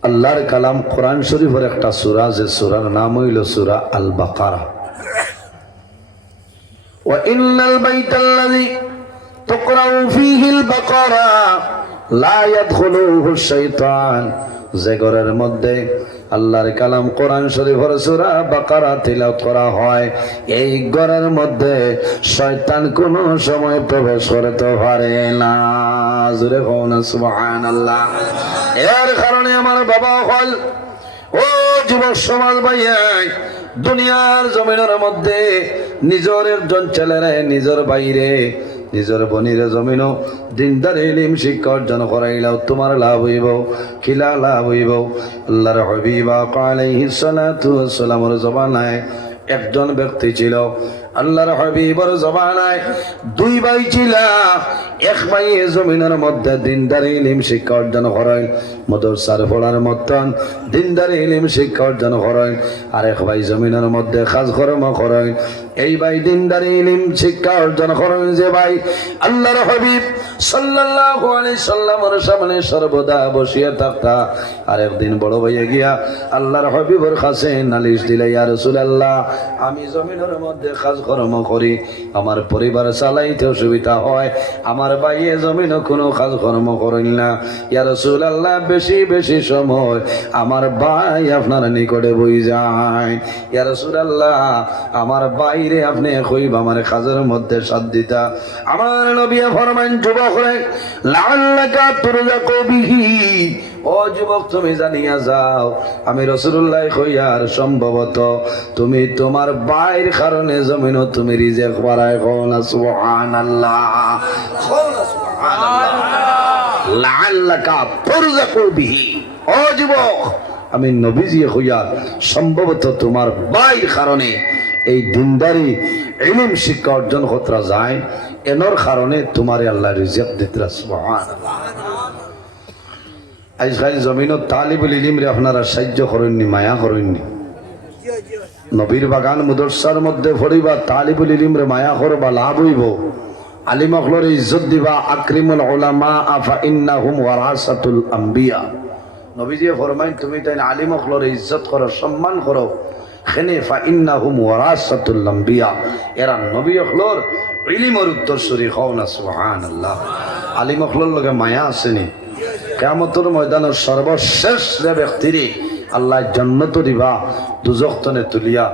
আল্লাহর কালাম কোরআন শরীফের একটা সূরা, যে সূরার নাম হইল সূরা আল বাকারা। ওয়া ইন্নাল বাইতাল্লাযী তুকরাউ ফীহিল বাকারা লা ইয়াদখুলুহু শাইতান, যে ঘরের মধ্যে আল্লাহর কালাম কোরআন শরীফের সূরা বাকারা তিলাওয়াত করা হয় এই ঘরের মধ্যে শয়তান কোনো সময় প্রবেশ করতে পারে না। জোরে বলুন সুবহানাল্লাহ। এর কারণে আমার বাবা হল ও যুবক সমাজ ভাইয়াই, দুনিয়ার জমিনের মধ্যে নিজের একজন ছেলেরে নিজের বাইরে নিজের বনিরে জমিনও দিনদার ইলম শিক্ষা অর্জন করাইলাও তোমার লাভ হইব খিলা লাভ হইব আল্লাহর হাবিব আলাইহিস সালাতু ওয়াস সালামের জবানায় একজন ব্যক্তি ছিল আল্লাহর হাবিবের জবানায় দুই ভাই ছিল এক ভাই জমিনের মধ্যে দিনদার ইলম শিক্ষা অর্জন করেন মাদ্রাসার পড়ার মতন দিনদার ইলম শিক্ষা অর্জন করেন আর এক ভাই জমিনের মধ্যে কাজকর্ম করেন এই ভাই দিনদার ইলম শিক্ষা অর্জন করেন যে ভাই আল্লাহর হাবিব সাল্লাল্লাহু আলাইহি সাল্লামের সামনে সর্বদা বসিয়া থাকতা আর একদিন বড় ভাইয়া গিয়া আল্লাহর হাবিবের কাছে নালিশ দিলে ইয়া রাসূলুল্লাহ আমি জমিনের মধ্যে কাজকর্ম করি আমার পরিবার চালাইতে অসুবিধা হয় আমার ভাইয়ে জমিনে কোনো কাজকর্ম করেন না ইয়া রাসূলুল্লাহ বেশি বেশি সময় আমার ভাই আপনার নিকটে বই যায় ইয়া রাসূলুল্লাহ আমার বাইরে আপনি কইবা আমার কাজের মধ্যে সাথ দিতা আমার নবী ফরমান যুবক রে লাআল্লাকা তুরজাকু বিহি ও যুবক তুমি জানিয়া যাও আমি রাসূলুল্লাহ কইয়ার সম্ভবত তুমি তোমার বাইর কারণে জমিনও তুমি রিজিক বাড়ায় কও না সুবহানাল্লাহ কও না সুবহানাল্লাহ লাআল্লাকা তুরজাকু বিহি ও যুবক আমি নবীজি কইয়ার সম্ভবত তোমার বাইর কারণে এই দিনদারি ইলম শিক্ষা অর্জন করতে যায় এনর কারণে তোমারে আল্লাহ রিজিক দিতরা সুবহানাল্লাহ আজকাল জমিনত তালিবুল ইলম রে আপনারা সাহায্য করেননি মায়া করেননি নবীর বাগান মুদরসার মধ্যে পড়িবা তালিবুল ইলম রে মায়া করবা লাভ হইব আলিম আখলরে ইজ্জত দিবা আকরিমুল উলামা আফা ইন্নাহুম ওয়ারাসাতুল আম্বিয়া নবীজি ফরমাইন তুমি তাই আলিম আখলরে ইজ্জত করো সম্মান করো খেনে ফা ইন্নাহুম ওয়ারাসাতুল আম্বিয়া এরা নবী আখলর ইলমের উত্তরসূরি হও না সুবহানাল্লাহ আলিম আখলর লগে মায়া আসেনি কিয়ামতের ময়দানের সর্বশেষ যে ব্যক্তিরে আল্লাহ জান্নাত দিবা দুজখ তনে তুলিয়া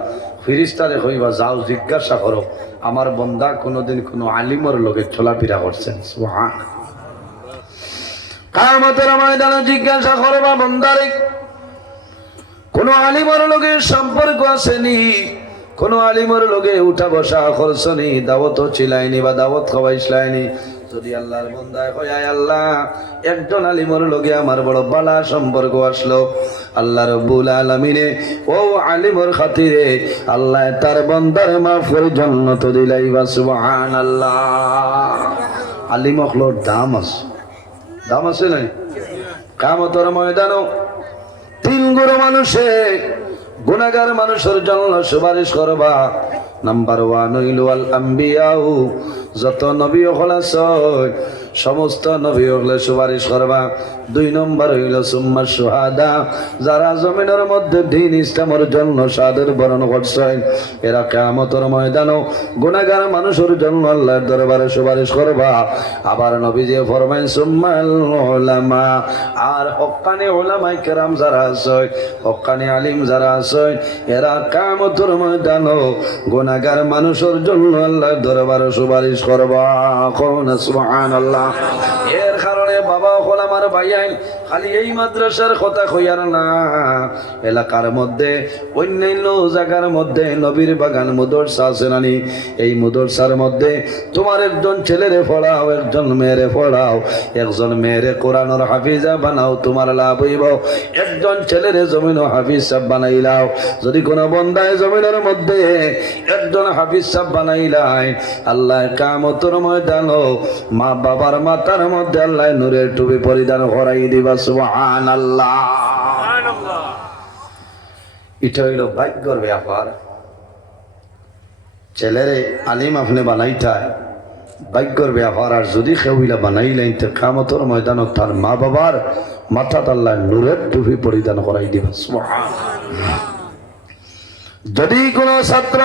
ফেরেশতারে কইবা যাও জিজ্ঞাসা করো আমার বান্দা কোনদিন কোন আলিমের লগে চলাফেরা করছেন সুবহানাল্লাহ কিয়ামতের ময়দানে জিজ্ঞাসা করবা বান্দারে কোন আলিমের লগে সম্পর্ক আছেনি কোন আলিমের লগে উঠা বসা করছনি দাওয়াত চিলাইনি বা দাওয়াত খাওয়াইছলাইনি যদি আল্লাহর বান্দায় কয় আয় আল্লাহ একজন আলিমের লগে আমার বড় বালা সম্পর্ক আসলো আল্লাহ রাব্বুল আলামিনে ও আলিমের খাতিরে আল্লাহ তার বান্দার মাফ করে জান্নাত দিলাইবা সুবহানাল্লাহ আলিম হলোর দাম আছে নাই কিয়ামতের ময়দানে তিন গুরু মানুষে গুনাহগার মানুষের জন্য সুপারিশ করবা নাম্বার 1 হইল আল আম্বিয়াউ যত নবী হল আছে সমস্ত নবী হলে সুপারিশ করবা 2 নম্বর হইল সুম্মা শুহাদা যারা জমিনের মধ্যে দ্বীন ইসলামের জন্য শাহাদাত বরণ করছেন এরা কিয়ামতের ময়দানে গুনাহগার মানুষের জন্য আল্লাহর দরবারে সুপারিশ করবা আবার নবীজি ফরমায়েন সুম্মাল উলামা আর হক্কানি উলামায়ে কেরাম যারা আছে হক্কানি আলিম যারা আছে এরা কিয়ামতের ময়দানে গুনাহগার মানুষের জন্য আল্লাহর দরবারে সুপারিশ করবা কোন সুবহানাল্লাহ এর কারণে বাবা হল আমার ভাইয়াইন খালি এই মাদ্রাসার কথা কইয়ার না এলাকার মধ্যে অন্যান্য জায়গার মধ্যে নবীর বাগান মুদরসা আছে নানি এই মুদরসার মধ্যে তোমার একজন ছেলেরে পড়াও একজন মেয়েরে পড়াও একজন মেয়েরে কোরআনের হাফিজা বানাও তোমার লাভ হইব একজন ছেলেরে জমিনও হাফিজ সাহেব বানাইলাও যদি কোনো বন্দায় জমিনের মধ্যে একজন হাফিজ সাহেব বানাইলাই আল্লাহ কিয়ামতের ময়দানে মা বাবার মাথার মধ্যে আল্লাহ নূরের টুপি পরিধান করাই দিবা সুবহানাল্লাহ সুবহানাল্লাহ এটা হইল ভাগ্যর ব্যাপার ছেলেরে আলিম আপনি বানাইতায় ভাগ্যর ব্যাপার আর যদি কেউইলা বানাইলেন তো কিয়ামতের ময়দানে তার মা বাবার মাথাত আল্লাহ নূরের টুপি পরিধান করাই দিবা সুবহানাল্লাহ যদি কোনো ছাত্র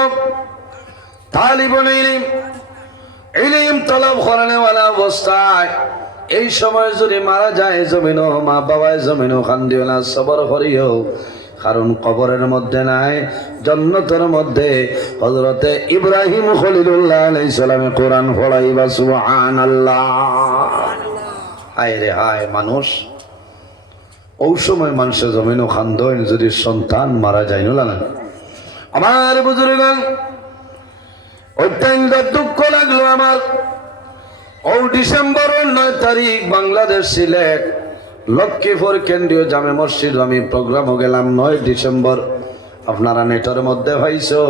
তালিবুল ইলম তলব করেনেওয়ালা অবস্থায় এই সময় যদি মারা যায় জমিনও মা বাবায় জমিনও কান্দিও না সবর করিও কারণ কবরের মধ্যে নাই জান্নাতের মধ্যে হযরতে ইব্রাহিম খলিলুল্লাহ আলাইহিস সালামে কোরআন পড়াইবা সুবহানাল্লাহ হায় রে হায় মানুষ ওই সময় মানুষের জমিনও কান্দন যদি সন্তান মারা যায় না আমার বুজুর্গগণ অত্যন্ত দুঃখ লাগলো আমার ও ডিসেম্বরের 9 তারিখ বাংলাদেশ সিলেট লক্ষ্মীপুর কেন্দ্রীয় জামে মসজিদ আমি প্রোগ্রাম গেলাম 9 ডিসেম্বর। আপনারা নেটের মধ্যে পাইছো।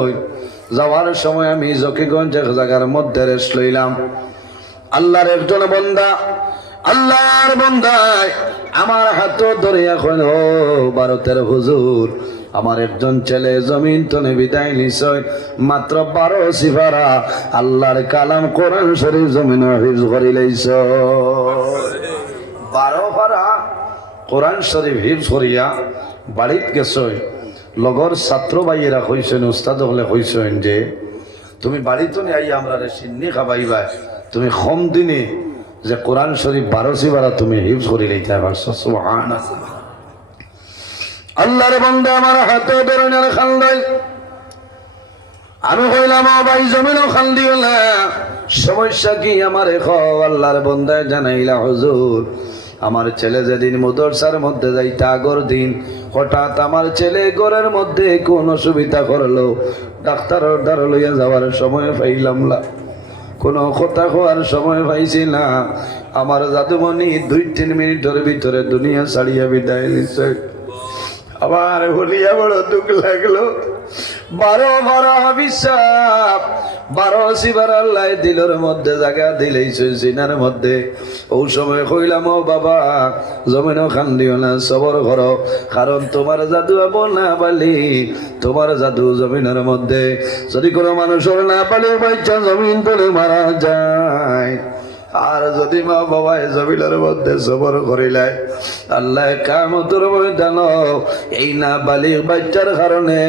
যাওয়ার সময় আমি জকিগঞ্জ এক জায়গার মধ্যে রেস্ট লইলাম। আল্লাহর একজন বান্দা, আল্লাহর বান্দায় আমার হাত ধরে এখন ও ভারতের হুজুর, আমার একজন ছেলে জমিন তনে বিদায় নিশ্চয় মাত্র 12 সিফারা আল্লাহর কালাম কোরআন শরীফ জমিন হিফজ করে লইছ। 12 পারা কোরআন শরীফ হিফজ করিয়া বাড়িত গেছই। লগর ছাত্র ভাইয়েরা কইছেন, উস্তাদ হলে কইছেন যে তুমি বাড়িতে আই আমরা সিন্নি খাবাইবা, তুমি কম দিনে যে কোরআন শরীফ 12 সিফারা তুমি হিফজ করে লইতে পারছো। সুবহানাল্লাহ। আল্লাহর বান্দা আমার হাতে ধরনের খান্দাই আমি কইলাম ও ভাই জমিনও খান দিও না, সমস্যা কি আমার আল্লাহর বান্দায় জানাইলা হুজুর আমার ছেলে যেদিন মাদ্রাসার মধ্যে যাইতা আগর দিন হঠাৎ আমার ছেলে ঘরের মধ্যে কোন অসুবিধা করলো, ডাক্তারের দ্বারা লইয়া যাওয়ার সময় পাইলাম না, কোনো কথা হওয়ার সময় পাইছি না। আমার জাদুমণি 2-3 মিনিটের ভিতরে দুনিয়া ছাড়িয়া বিদায় নিছে। আমার বলিয়া বড় দুঃখ লাগলো। 12 হাবিসাব 12 সিবার আল্লাহ দিলের মধ্যে জায়গা দিলেইছে সিনার মধ্যে। ও সময় কইলাম ও বাবা জমিনও খান দিও না, সবর করো, কারণ তোমার জাদু আবো না পালি, তোমার জাদু জমিনের মধ্যে যদি কোনো মানুষের না পালি বাচ্চা জমিন তোলে মারা যায়। আর যদি মা বাবা জমিনের মধ্যে সবর করিলাই আল্লাহ কিয়ামতের ময়দান এই না বালিগ বাচ্চার কারণে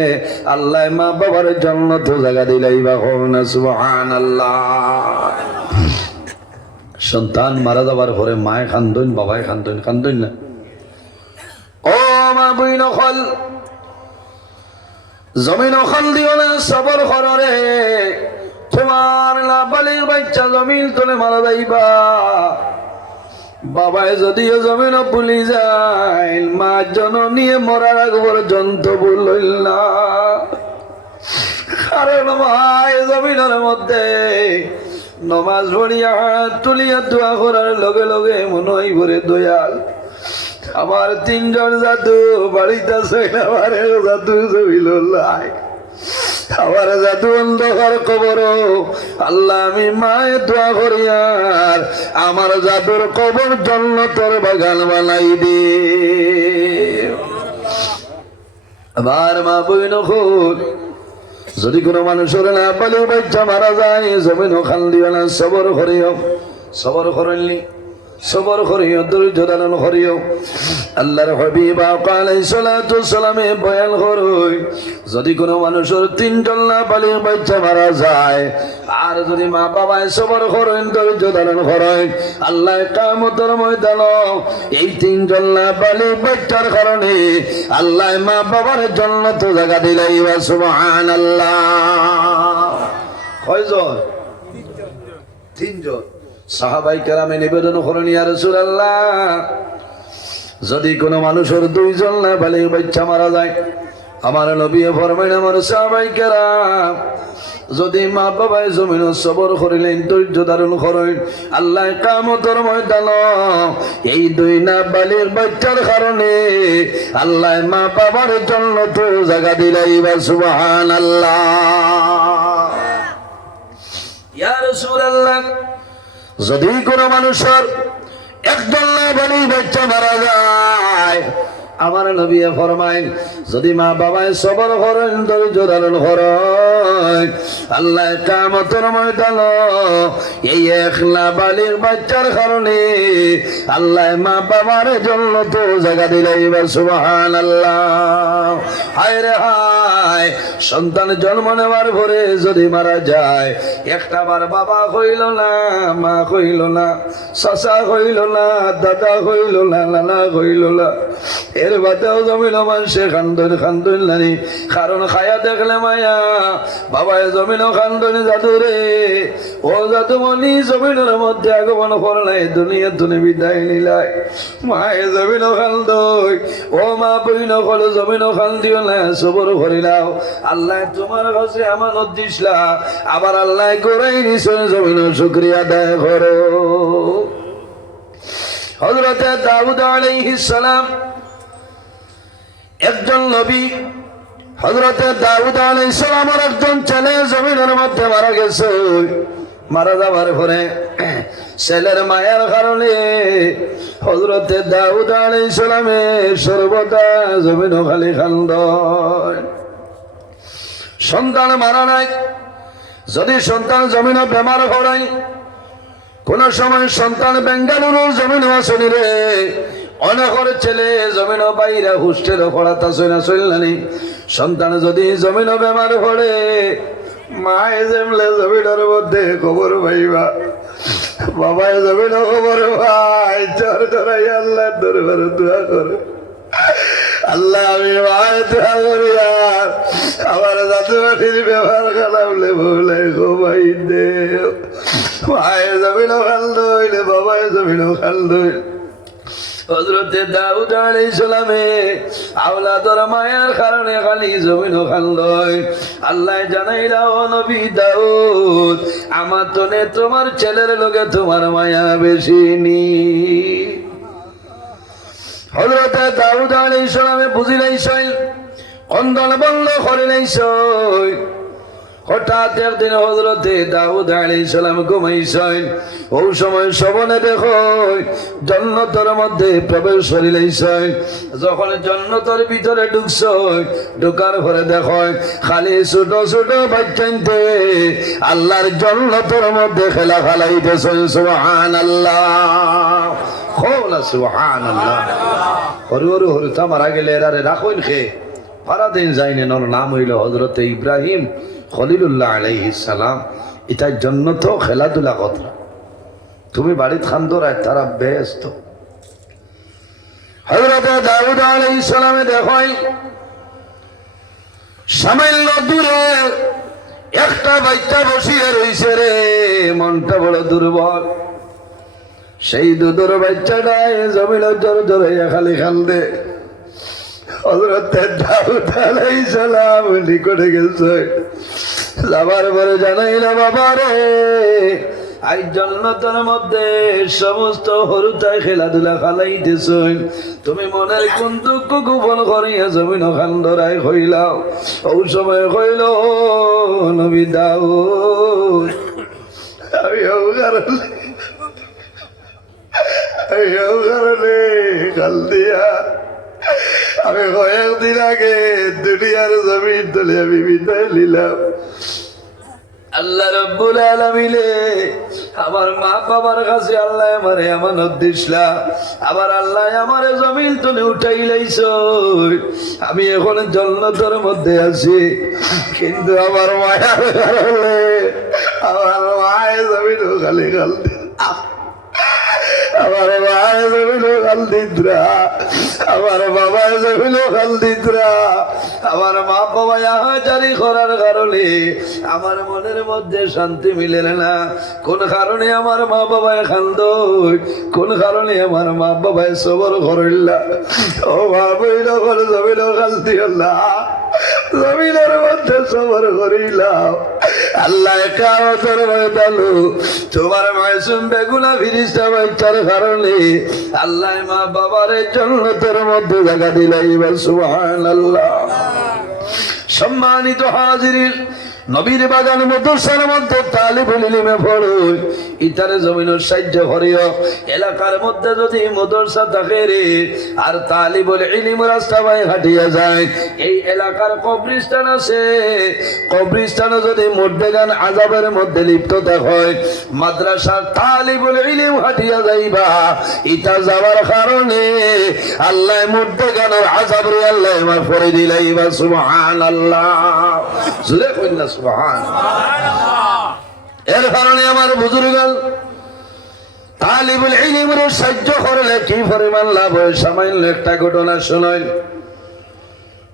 আল্লাহ মা বাবার জান্নাত জায়গা দিলাইবা। না সুবহানাল্লাহ। সন্তান মারা যাবার পরে মায় কান্দন, বাবায় কান্দন, কান্দন না? ও মা বইন খল জমিন খাল দিও না, সবর করো রে, তোমার নাবালিগ বাচ্চা জমিন তোলে মারা যাইবা। বাবায় যদিও জমিন ভুলি যায়, মা জননী মরার আগ পর্যন্ত ভুলল না, কারণ মায় জমিনের মধ্যে নমাজ পড়িয়া হাত তুলিয়া দোয়া করার লগে লগে মনে হয় ভরে দয়াল আমার 3 জন জাদু বাড়িতে আমার জাদু জমিল লাই, আমার জাদু অন্ধকার কবর আল্লাহ আমি মায়ের দোয়া করি আর আমার জাদুর কবর জান্নাতের বাগান বানাই দে। আবার মা বইন খুদ যদি কোনো মানুষের না পালি বাচ্চা মারা যায় জমিন খান দিও না, সবর করিও, সবর করেননি, সবর করিও, ধৈর্য ধারণ করিও। আল্লাহর হাবিব আলাইহিস সালাতু ওয়াসসালামে বয়ান করই যদি কোনো মানুষের 3 জন না বালিগ বাচ্চা মারা যায় আর যদি মা বাবায় সবর করেন, ধৈর্য ধারণ করেন, আল্লাহ কিয়ামতের ময়দান এই 3 জন না বালিগ বাচ্চার কারণে আল্লাহ মা বাবার জান্নাত জায়গা দিলাইবা। সুবহানাল্লাহ। কয়জন? 3 জন। সাহাবাই কেরামে নিবেদন করেন ইয়া রাসূলুল্লাহ যদি কোনো মানুষের 2 জন না বালিগ বাচ্চা মারা যায় আমার নবী ফরমাইন আমার সাহাবাই কেরাম যদি মা বাবায় জমিন সবর করিলেন, ধৈর্য ধারণ করেন, আল্লাহ কিয়ামতের ময়দান এই 2 না বালিগ বাচ্চার কারণে আল্লাহ মা বাবার জান্নাত জায়গা দিলাইবা। সুবহানাল্লাহ। ইয়া রাসূলুল্লাহ যদি কোনো মানুষের 1 জন না বালিগ বাচ্চা মারা যায় আমার নবী ফরমাইন যদি মা বাবায় সবর করেন, ধৈর্য ধারণ করেন, আল্লাহ কিয়ামতের ময়দান এই 1 না বালিগ বাচ্চার কারণে আল্লাহ মা বাবার জান্নাত জায়গা দিলাইবা। সুবহানাল্লাহ। হায় রে হায়, সন্তান জন্ম নেওয়ার পরে যদি মারা যায় একটাবার বাবা হইল না, মা হইল না, চাচা হইল না, দাদা হইল না, নানা হইল না, এর বাদেও জমিন মানুষে খান্দন খান্দন নানি, কারণ খায়া দেখলে মায়া বাবায় জমিন খান্দন জাদু রে, ও জাদুমণি জমিনের মধ্যে আগমন করলাই দুনিয়া তুমি বিদায় নিলাই, মায়ে জমিন খান্দই, ও মা বইন কল জমিন খান্দিও না, সবর করিলাও, দাও। আল্লাহ তোমার কাছে আমানত দিছলা, আবার আল্লাহ গোড়াই নিছেন জমিন শুকরিয়া আদায় করো। হযরত দাউদ আলাইহিস সালাম একজন নবী। হযরত দাউদ আলাইহিস সালামের একজন ছেলে জমিনের মধ্যে মারা গেছে। মারা যাবার পরে ছেলের মায়ের কারণে হযরত দাউদ আলাইহিস সালামের সর্বদা জমিন খালি খান্দয়। সন্তান মারা নাই, যদি সন্তান জমিন বেমার হয়, কোন সময় সন্তান বেঙ্গালুরু জমিন আসনি রে, অনেকের ছেলে জমিন বাইরা হোস্টেল পড়াতা চইনা চললানি। সন্তান যদি জমিন বেমার পড়ে, মায়ে যেমলে জমিনের মধ্যে খবর পাইবা, বাবায় জমিন খবর ভাই চর ধরাই আল্লাহ দরবারে দোয়া করে, আল্লাহ আমি মায়ের দোয়া করি আর আমার দাদু মাটির ব্যবহার খারাপলে বলে ঘুমাই দে। মায়ের জমিনও খাল দইলে, বাবায় জমিনও খাল দইল। হযরতে দাউদ আলাইহিস সালামে আওলাদর মায়ের কারণে খালি জমিনও খাল দই। আল্লাহ জানাইলা, ও নবী দাউদ, আমার তনে তোমার ছেলের লগে তোমার মায়া বেশি নি। হযরত দাউদ আলাইহিস সালামে বুঝি লাইছেন, কন্দন বন্ধ করে লাইছেন। হঠাৎ একদিন হযরতে দাউদ আলাইহিস সালাম ঘুমাইছেন। ওই সময় স্বপ্নে দেখো জান্নাতের মধ্যে প্রবেশ করে লাইছেন। যখন জান্নাতের ভিতরে ঢুকছেন, ঢোকার পরে দেখো খালি ছোট ছোট বাচ্চাইতে আল্লাহর জান্নাতের মধ্যে খেলা খেলাইতেছেন। সুবহানাল্লাহ, খোলা সুবহানাল্লাহ। হরু হরু হরু তা মারা গেলে এরারে রাখইন খে পারাদিন যাইনে। নর নাম হইল হযরতে ইব্রাহিম খলিলুল্লাহ আলাইহিস সালাম। এটার জন্য তো খেলাধুলা কথা, তুমি বাড়িত খান্দরায় তারা ব্যস্ত। হযরতে দাউদ আলাইহিস সালামে দেখেন সামান্য দূরে একটা বাচ্চা বসিয়ে রইছে রে, মনটা বড় দুর্বল। সেই দুধর বাচ্চাটাই জমিন জোর জোরে খালি খান্দে। হযরতে দাউদ আলাইহিস সালাম নিকটে গেছে, যাবার পরে জানাইল, বাবা রে আই জান্নাতের মধ্যে সমস্ত হরুতায় খেলাধুলা খালাইতেছেন, তুমি মনের কোন দুঃখ গোপন করিয়া জমিন খান্দরায় হইলাও। ওই সময় হইল, নবী দাউদ আমি কারণে খাল দিয়া আমি কয়েকদিন আগে দুনিয়ার জমিন তুলে আমি বিদায় নিলাম। আল্লাহ রাব্বুল আলামিনে আমার মা বাবার কাছে আল্লাহ আমারে আমানত দিছলা, আবার আল্লাহ আমারে জমিন তুলে উঠাই লাইছো। আমি এখন জান্নাতের মধ্যে আছি, কিন্তু আমার মায়ের কারণে আমার মায়ের জমিন খালি খাল আমার মায়ের জমিনও খাল দিতরা, আমার বাবার জমিনও খাল দিতরা। আমার মা বাবা আহাজারি করার কারণে আমার মনের মধ্যে শান্তি মিলে না। কোন কারণে আমার মা বাবায় খান্দই, কোন কারণে আমার মা বাবায় সবর করিল্লা। ও মা বইল করে জমিনও খাল দিও না, জমিনের মধ্যে সবর করিলাম। আল্লাহ কারতের ময়দালু তোমার মাসুম বেগুনা ফিরিস্তা বাচ্চার কারণে আল্লাহ মা বাবার জান্নাতের মধ্যে জায়গা দিলাইবা। সুবহানাল্লাহ। সম্মানিত হাজিরিন, নবীর বাগান মাদ্রাসার মধ্যে তালিবুল ইলমে পড়ো, ইতারে জমিনের সাহায্য করিও। এলাকার মধ্যে যদি মাদ্রাসা থাকে রে আর তালিবুল ইলম রাস্তা বাই হাঁটিয়া যায়, এই এলাকার কবরস্থান আছে, কবরস্থানে যদি মুর্দেগান আযাবের মধ্যে লিপ্ত থাকে, মাদ্রাসার তালিবুল ইলম হাঁটিয়া যাইবা, ইতা যাওয়ার কারণে আল্লাহ মুর্দেগানের আযাব রে আল্লাহ মাফ করে দিলাইবা। সুবহানাল্লাহ, জোরে কইনা সুবহানাল্লাহ। এর কারণে আমার বুজুর্গগণ তালিবুল ইলমের সাহায্য করলে কি পরিমাণ লাভ হয়, সামান্য একটা ঘটনা শুনেন।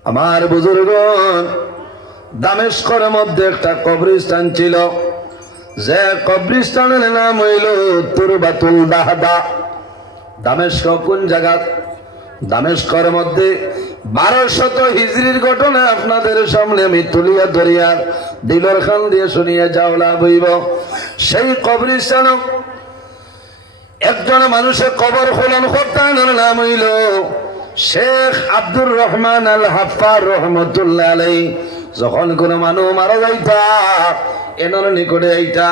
আমার বুজুর্গগণ দামেস্কের মধ্যে একটা কবরস্থান ছিল, যে কবরস্থানের নাম হইল তুরবাতুল দাহদা। দামেস্ক কোন জায়গা? দামেস্কের মধ্যে 1200 হিজরির ঘটনা আপনাদের সামনে আমি তুলিয়া ধরিয়া দিলর খান দিয়ে শুনিয়া যাওলা বইব। সেই কবরস্থান একজন মানুষের কবর খোলন করতেন, নাম হইল শেখ আব্দুর রহমান আল হাফফার রহমতুল্লাহ আলাইহি। যখন কোন মানুষ মারা যাইতা এনার নিকটে আইতা,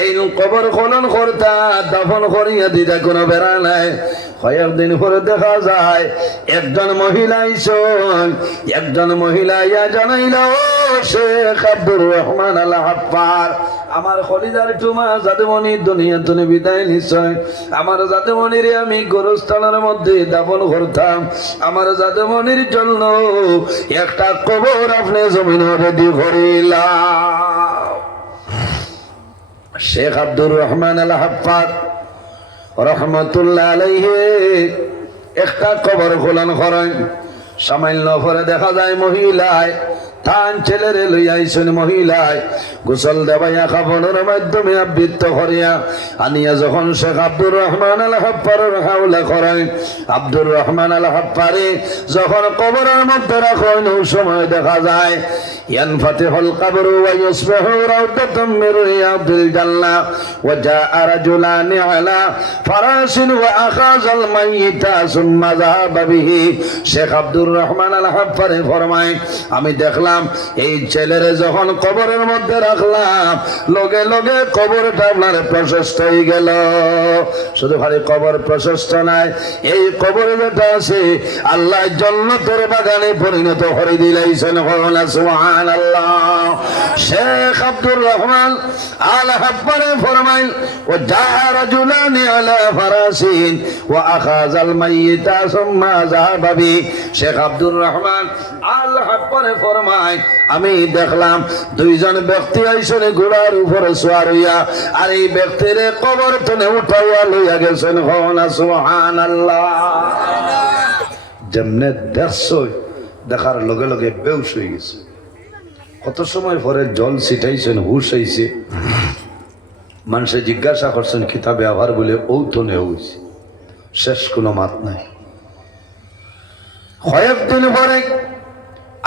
এই কবর খনন করতা, দাফন করিয়া দিতা, কোনো বেড়া নাই। কয়েকদিন পরে দেখা যায় একজন মহিলা আইসন, একজন মহিলা ইয়া জানাইল, ও শেখ আব্দুর রহমান আল হাফফার, আমার খলিদার টুমা জাদুমণি দুনিয়া তুমি বিদায় নিশ্চয়। আমার জাদুমণির আমি গোরস্থানের মধ্যে দাফন করতাম, আমার জাদুমণির জন্য একটা কবর আপনি জমিন রেডি করিলাম। শেখ আব্দুর রহমান আল হাফফার রহমতুল্লাহ আলাইহি একটা কবর খোলন করেন। সামান্য পরে দেখা যায় মহিলায় তান ছেলেরে লইয়া আইসেন, মহিলায় গোসল দেবাইয়া কাপড়ের মাধ্যমে আবৃত্ত করিয়া আনিয়া যখন শেখ আব্দুর রহমান আল হাফফারের হাওলা করেন, আব্দুর রহমান আল হাফফারে যখন কবরের মধ্যে রাখেন, ওই সময় দেখা যায় ইয়ানফাতিহুল কবরু ওয়া ইউসবিহু রাউদাতাম মির রিয়াদিল জান্নাহ ওয়া জাআ রাজুলানি আলা ফারাসিন ওয়া আখাযাল মাইয়িতা সুম্মা যাহাবা বিহি। শেখ আব্দুর রহমান আল হাফফারে ফরমায়, আমি দেখলাম এই ছেলেরে যখন কবরের মধ্যে রাখলাম, লগে লগে কবরটা আপনার প্রশস্ত হয়ে গেল। শুধু ভারী কবর প্রশস্ত নাই, এই কবরে যেটা আছে আল্লাহ জান্নাতের বাগানে পরিণত করে দিলাইছেন। সুবহানাল্লাহ। শেখ আব্দুর রহমান আল হাফফারে ফরমাইল, ও জাআ রাজুলানি আলা ফারাসিন ওয়া আখাযাল মাইয়িতা সুম্মা যাহাবা বি। শেখ আব্দুর রহমান আল হাফফারে ফরমায়, আমি দেখলাম দুইজন ব্যক্তি আইসনে ঘোড়ার উপরে সওয়ার হইয়া, আর এই ব্যক্তির কবর তনে উঠাইয়া লইয়া গেছেন। সুবহানাল্লাহ। যেমনে দেখছই দেখার লগে লগে বেউস হয়ে গেছে। কত সময় পরে জল ছিটাইছেন, হুশ হইছে। মানুষে জিজ্ঞাসা করছেন কিতাবে আবার বলে ঔতনে হইছে, শেষ কোনো মাত নাই। কয়েকদিন পরে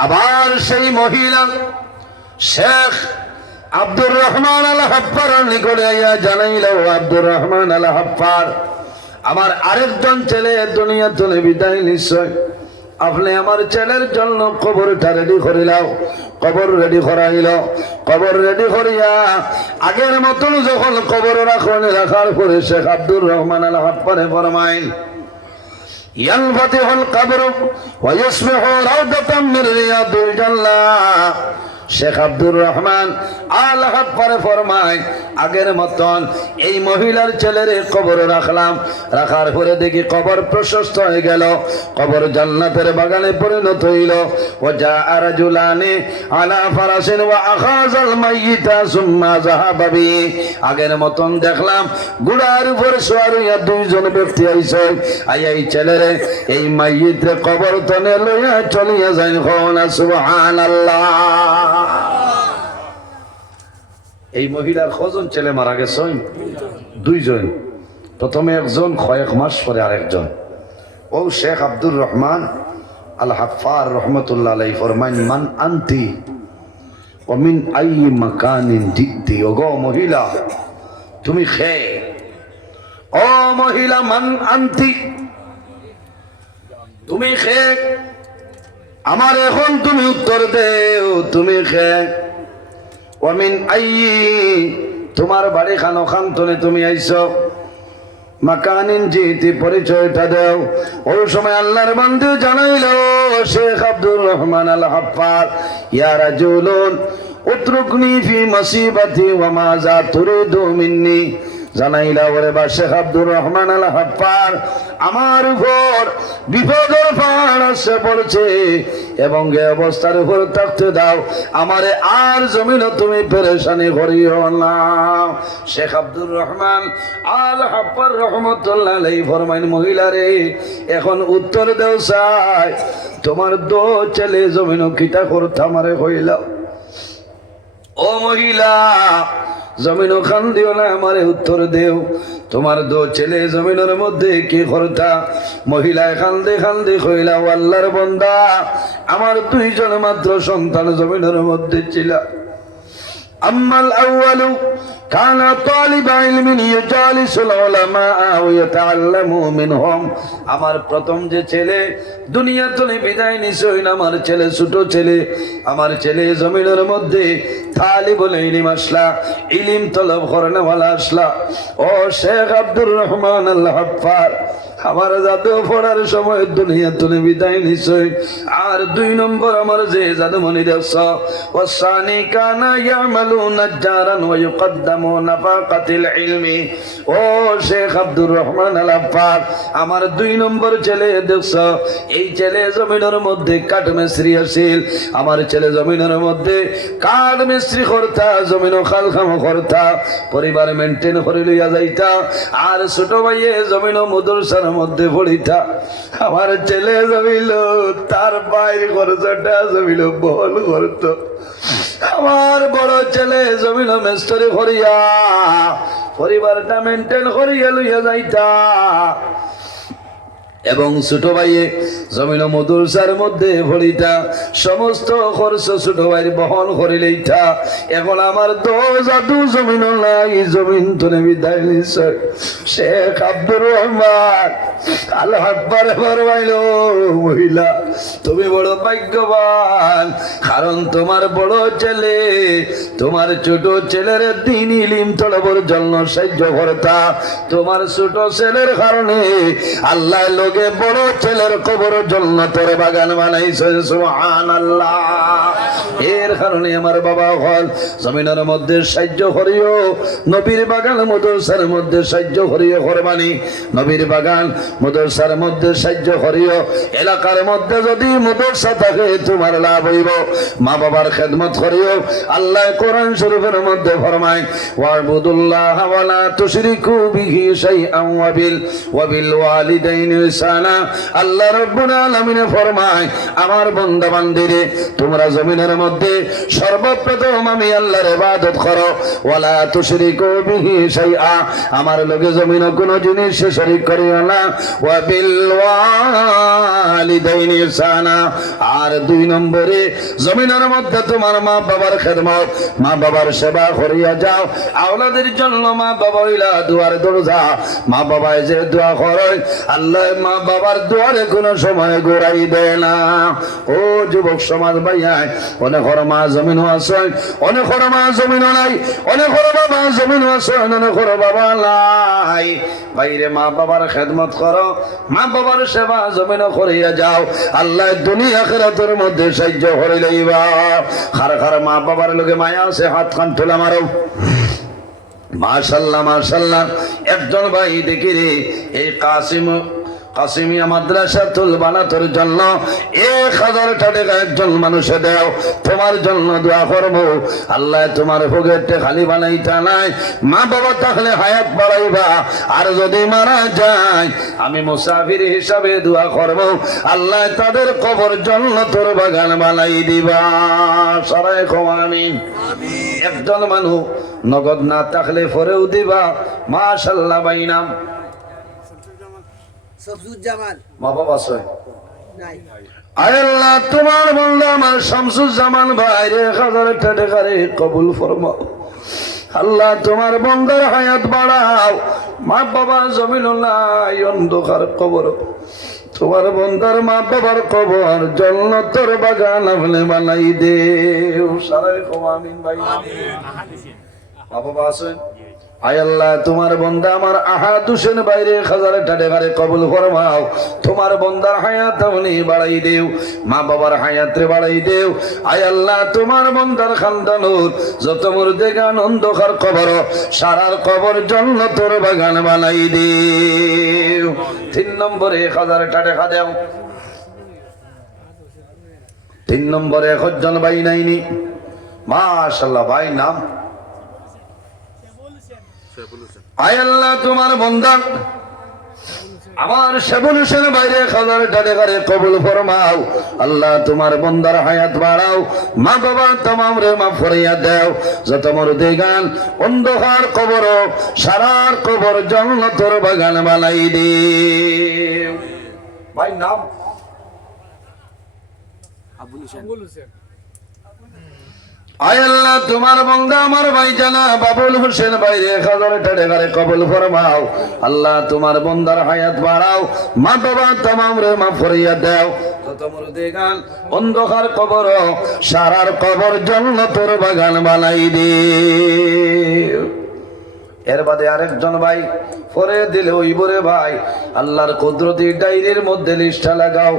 আবার সেই মহিলা শেখ আব্দুর রহমান আল হাফফার নিকটে আইয়া জানাইল, আব্দুর রহমান আল হাফফার, আমার আরেকজন ছেলে দুনিয়া তুলে বিদায় নিশ্চয়, আপনি আমার ছেলের জন্য কবরটা রেডি করিলাও। কবর রেডি করাইল, কবর রেডি করিয়া আগের মতন যখন কবর রাখার পরে শেখ আব্দুর রহমান আল হাফফারে ফরমাইল, ইয়ানফাতিহুল কবরু ওয়া ইউসবিহু রাউদাতাম মির রিয়াদিল জান্নাহ। শেখ আব্দুর রহমান আল হাফফারে ফরমায়, আগের মতন এই মহিলার ছেলেরে কবর রাখলাম, রাখার পরে দেখি কবর প্রশস্ত হয়ে গেল, কবর জান্নাতের বাগানে পরিণত হইল। ওয়া জাআ রাজুলানি আলা ফারাসিন ওয়া আখাযাল মাইয়িতা সুম্মা যাহাবা বি। আগের মতন দেখলাম ঘোড়ার উপরে সওয়ার হইয়া দুইজন ব্যক্তি আইছে, আইয়া এই ছেলেরে এই মাইয়িতরে কবর তনে লইয়া চলিয়া যায়। সুবহানাল্লাহ। এই মহিলার কজন ছেলে মারা গেছেন? দুইজন। প্রথমে একজন, কয়েক মাস পরে আরেকজন। ও শেখ আব্দুর রহমান আল হাফফার রহমতুল্লাহ আলাইহি ফরমাইন, মান আনতি ওয়া মিন আইয়ি মাকানিন জিতি। ওগো মহিলা, তুমি খে? ও মহিলা, মান আনতি, তুমি খে? আমার এখন তুমি উত্তর দেও, তুমি খে? ওয়ামিন আইয়ি, তোমার বাড়ি খান ওখানে তুমি আইছো, মাকানিন জিতি, পরিচয়টা দেও। ওই সময় আল্লাহর বান্দা জানাইল, শেখ আব্দুর রহমান আল হাফফার, ইয়া রাজুলুন উতরুকনি ফি মুসিবাতি ওয়া মাযা তুরিদু মিন্নি। জানাইলা, ওরে বা শেখ আব্দুর রহমান আল হাফফার, আমার উপর বিপদের পাহাড় আসে পড়ছে এবং এ অবস্থার উপর থাকতে দাও, আমারে আর জমিনে তুমি পেরেশানি করিও না। শেখ আব্দুর রহমান আল হাফফার রহমতুল্লাহ আলাইহি ফরমাইন, মহিলা রে, এখন উত্তর দেও চাই, তোমার দো ছেলে জমিন কিতা করতে আমারে কইলাও। ও মহিলা, জমিনও খান দিও না, আমারে উত্তর দেও। তোমার দো ছেলে জমিনের মধ্যে কি করতা? মহিলায় খান্দে খান্দে কইলা, ও আল্লাহর বান্দা, আমার দুইজন মাত্র সন্তান জমিনের মধ্যে ছিল। আম্মাল আউয়ালু কানা তালিব ইলমিন ইউজালিসুল উলামা ওয়া ইয়াতাআল্লামু মিনহুম। আমার প্রথম যে ছেলে দুনিয়া থেকে বিদায় নিছে, আমার ছেলে, ছোট ছেলে, আমার ছেলে জমিনের মধ্যে তালিবুল ইলম আসলা, ইলম তলব করনেওয়ালা আসলা। ও শেখ আব্দুর রহমান আল হাফার, আমার জাদু পড়ার সময় দুনিয়া থেকে বিদায় নিছে। আর 2 নম্বর আমার যে জাদুমণি দেশ, ওয়াসানি কানা ইয়ামালু নাজ্জারান ওয়া ইউকদ্দামু নাফাকাতিল ইলমি। ও শেখ আব্দুর রহমান আল হাফার, আমার 2 নম্বর ছেলে দেশ, এই ছেলে জমিনের মধ্যে কাঠ মিস্ত্রি আছিল। আমার ছেলে জমিনের মধ্যে কাঠ মিস্ত্রি করতা, জমিনও খালখাম করতা, পরিবার মেনটেন করে লইয়া যাইতা। আর ছোট ভাইয়ে জমিনও মাদ্রাসার মধ্যে পড়িতা। আমার ছেলে জমিল তার বাইরে খরচটা জমিল বহল করত। আমার বড় ছেলে জমিন মেস্তরি করিয়া পরিবারটা মেনটেন করিয়া লইয়া যাইতা। এবং ছোট ভাইয়ে জমিন মাদ্রাসার মধ্যে পড়িতা, সমস্ত খরচ ছোট ভাইয়ের বহন করে লইতা। এখন আমার জাদু জমিন নাই, জমিন তুলে বিদায় নিছে। শেখ আব্দুর রহমান আল হাফার ফরমাইল, মহিলা তুমি বড় ভাগ্যবান, কারণ তোমার বড় ছেলে তোমার ছোট ছেলের দিন ইলম তলবের জন্য সাহায্য করতা। তোমার ছোট ছেলের কারণে আল্লাহ লোকে বড় ছেলের কবর জান্নাতের বাগান বানাইছে। সুবহানাল্লাহ। এর কারণে আমার বাবা হল জমিনের মধ্যে সাহায্য করিও, নবীর বাগান মাদ্রাসার মধ্যে সাহায্য করিও। কোরবানি নবীর বাগান মাদ্রাসার মধ্যে সাহায্য করিও। এলাকার মধ্যে যদি মাদ্রাসা থাকে তোমার লাভ হইব। মা বাবার খেদমত করিও। আল্লাহ কোরআন শরীফের মধ্যে ফরমায়, ওয়াবুদুল্লাহ ওয়া লা তুশরিকু বিহি শাইআন ওয়া বিল ওয়ালিদাইনি ইহসানা। আল্লাহ রাব্বুল আলামিন ফরমায়, আমার বান্দা বান্দীরে তোমরা জমিনের মধ্যে সর্বপ্রথম আমি আল্লাহর ইবাদত করো। ওয়া লা তুশরিকু বিহি শাইআ, আমার লগে জমিনে কোনো জিনিস শরীক করিও না। ওয়া বিল ওয়ালিদাইনি ইহসানা। আর 2 নম্বরে জমিনের মধ্যে তোমার মা বাবার খেদমত, মা বাবার সেবা করিয়া যাও। আওলাদের জন্য মা বাবা হইলা দুয়ার দরজা। মা বাবায় যে দোয়া করে আল্লাহ মা বাবার দুয়ারে কোনো সময় ঘুরাই দেয় না। ও যুবক সমাজ ভাইয়াই, অনেক মা জমিনও আছে, অনেক মা জমিনও নাই, অনেক বাবা জমিনও আছে, অনেক বাবা নাই। বাইরে মা বাবার খেদমত করো, মা বাবার সেবা জমিনও করিয়া যাও। আল্লাহ দুনিয়া আখিরাতের মধ্যে সাহায্য করে লইবা। খার খার মা বাবার লগে মায়া আছে, হাত খান তোলা মারো। মাশাআল্লাহ মাশাআল্লাহ। একজন ভাই দেখি রে, এই কাসিমিয়া মাদ্রাসাতুল বানাতের জন্য 1000 টাকা একজন মানুষে দাও। তোমার জন্য দোয়া করব, আল্লাহ তোমার পকেটে খালি বানাইতা নাই। মা বাবা থাকলে হায়াত বাড়াইবা, আর যদি মারা যায় আমি মুসাফির হিসাবে দোয়া করব, আল্লাহ তাদের কবর জান্নাতের বাগান বানাই দিবা। সবাই কও আমিন। একজন মানুষ নগদ না থাকলে পরেও দিবা। মাশাআল্লাহ। ভাই নাম মা বাবা আছে? আল্লাহ তোমার বান্দা আমার শামসুজ্জামান ভাই 1000 টাকা কবুল ফরমাও। আল্লাহ তোমার বান্দার হায়াত বাড়াও। মা বাবা জমিন নাই, অন্ধকার কবর, তোমার বান্দার মা বাবার কবর জান্নাতের বাগান আপনি বানাই দেও। সারাই কও আমিন। ভাই মা বাবা আছেন? আয় আল্লাহ তোমার বান্দা আমার আহাদ হোসেন বাইরে 1000 টাকা কবুল ফরমাও। তোমার বান্দার হায়াত আপনি বাড়াই দেও, মা বাবার হায়াত রে বাড়াই দেও। আয় আল্লাহ তোমার বান্দার খানদানুর যত মুর্দেগান অন্ধকার কবর, সারার কবর জান্নাতের বাগান বানাই দেও। 3 নম্বরে 1000 টাকা দাও। 3 নম্বরে একজন ভাই নাইনি। মাশাআল্লাহ। ভাই নাম? আয় আল্লাহ তোমার বান্দা আমার সেবন হোসেন বাইরে হাজারটা টাকারে কবুল ফরমাও আল্লাহ তোমার বন্দার হায়াত বাড়াও মা বাবা তামাম রে মাফ করিয়া দাও যত মরদে গান অন্ধকার কবর সারার কবর জান্নাতের বাগান বানাই দে ভাই নাম আয় আল্লাহ তোমার বন্দা আমার ভাই জানা বাবুল হোসেন বাইরে হাজারটা টাকারে কবুল ফরমাও আল্লাহ তোমার বন্দার হায়াত বাড়াও মা বাবা তামাম রে মাফ করিয়া দাও যত মুর্দে গান অন্ধকার কবর সারার কবর জান্নাতের বাগান বানাই দে এর বাদে আরেকজন ভাই পরে দিলে ওইবরে ভাই আল্লাহর কুদরতি ডায়েরির মধ্যে লিস্টটা লাগাও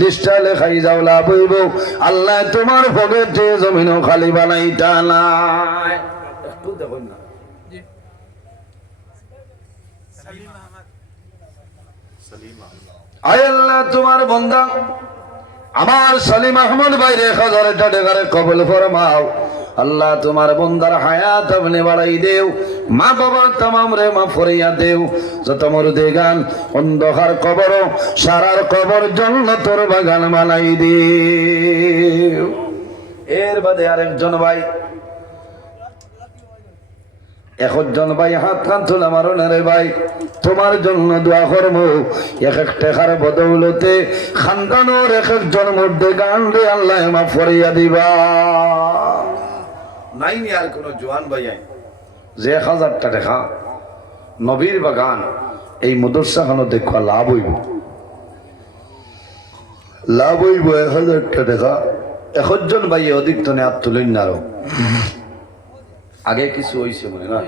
লিস্টটা লেখাই যাও লাভ হইব আল্লাহ তোমার পকেটে জমিনও খালি বানাইতা নাই একটু দেখুন না আয় আল্লাহ তোমার বান্দা আমার সালিম আহমদ ভাইরে হাজারটা টাকারে কবুল ফরমাও আল্লাহ তোমার বন্দার হায়াত আপনি বাড়াই দেও মা বাবা তামাম রে মাফ করিয়া দেও যত মরদে গান অন্ধকার কবর সারার কবর জান্নাতের বাগান বানাই দেও এর বাদে আরেকজন ভাই একজন ভাই হাত কান তোলা মারো না রে ভাই তোমার জন্য দোয়া করবো এক এক টাকার বদৌলতে খানদানোর এক একজন মধ্যে গান রে আল্লাহ মাফ করিয়া দিবা নাই নি আর কোন জোয়ান ভাই যে 1000টা টাকা নবীর বাগান এই মাদ্রাসা খানো দেখা লাভ হইব 1000টা টাকা একজন ভাই অধিক তনে হাত তুলেন না আরো আগে কিছু হয়েছে মনে না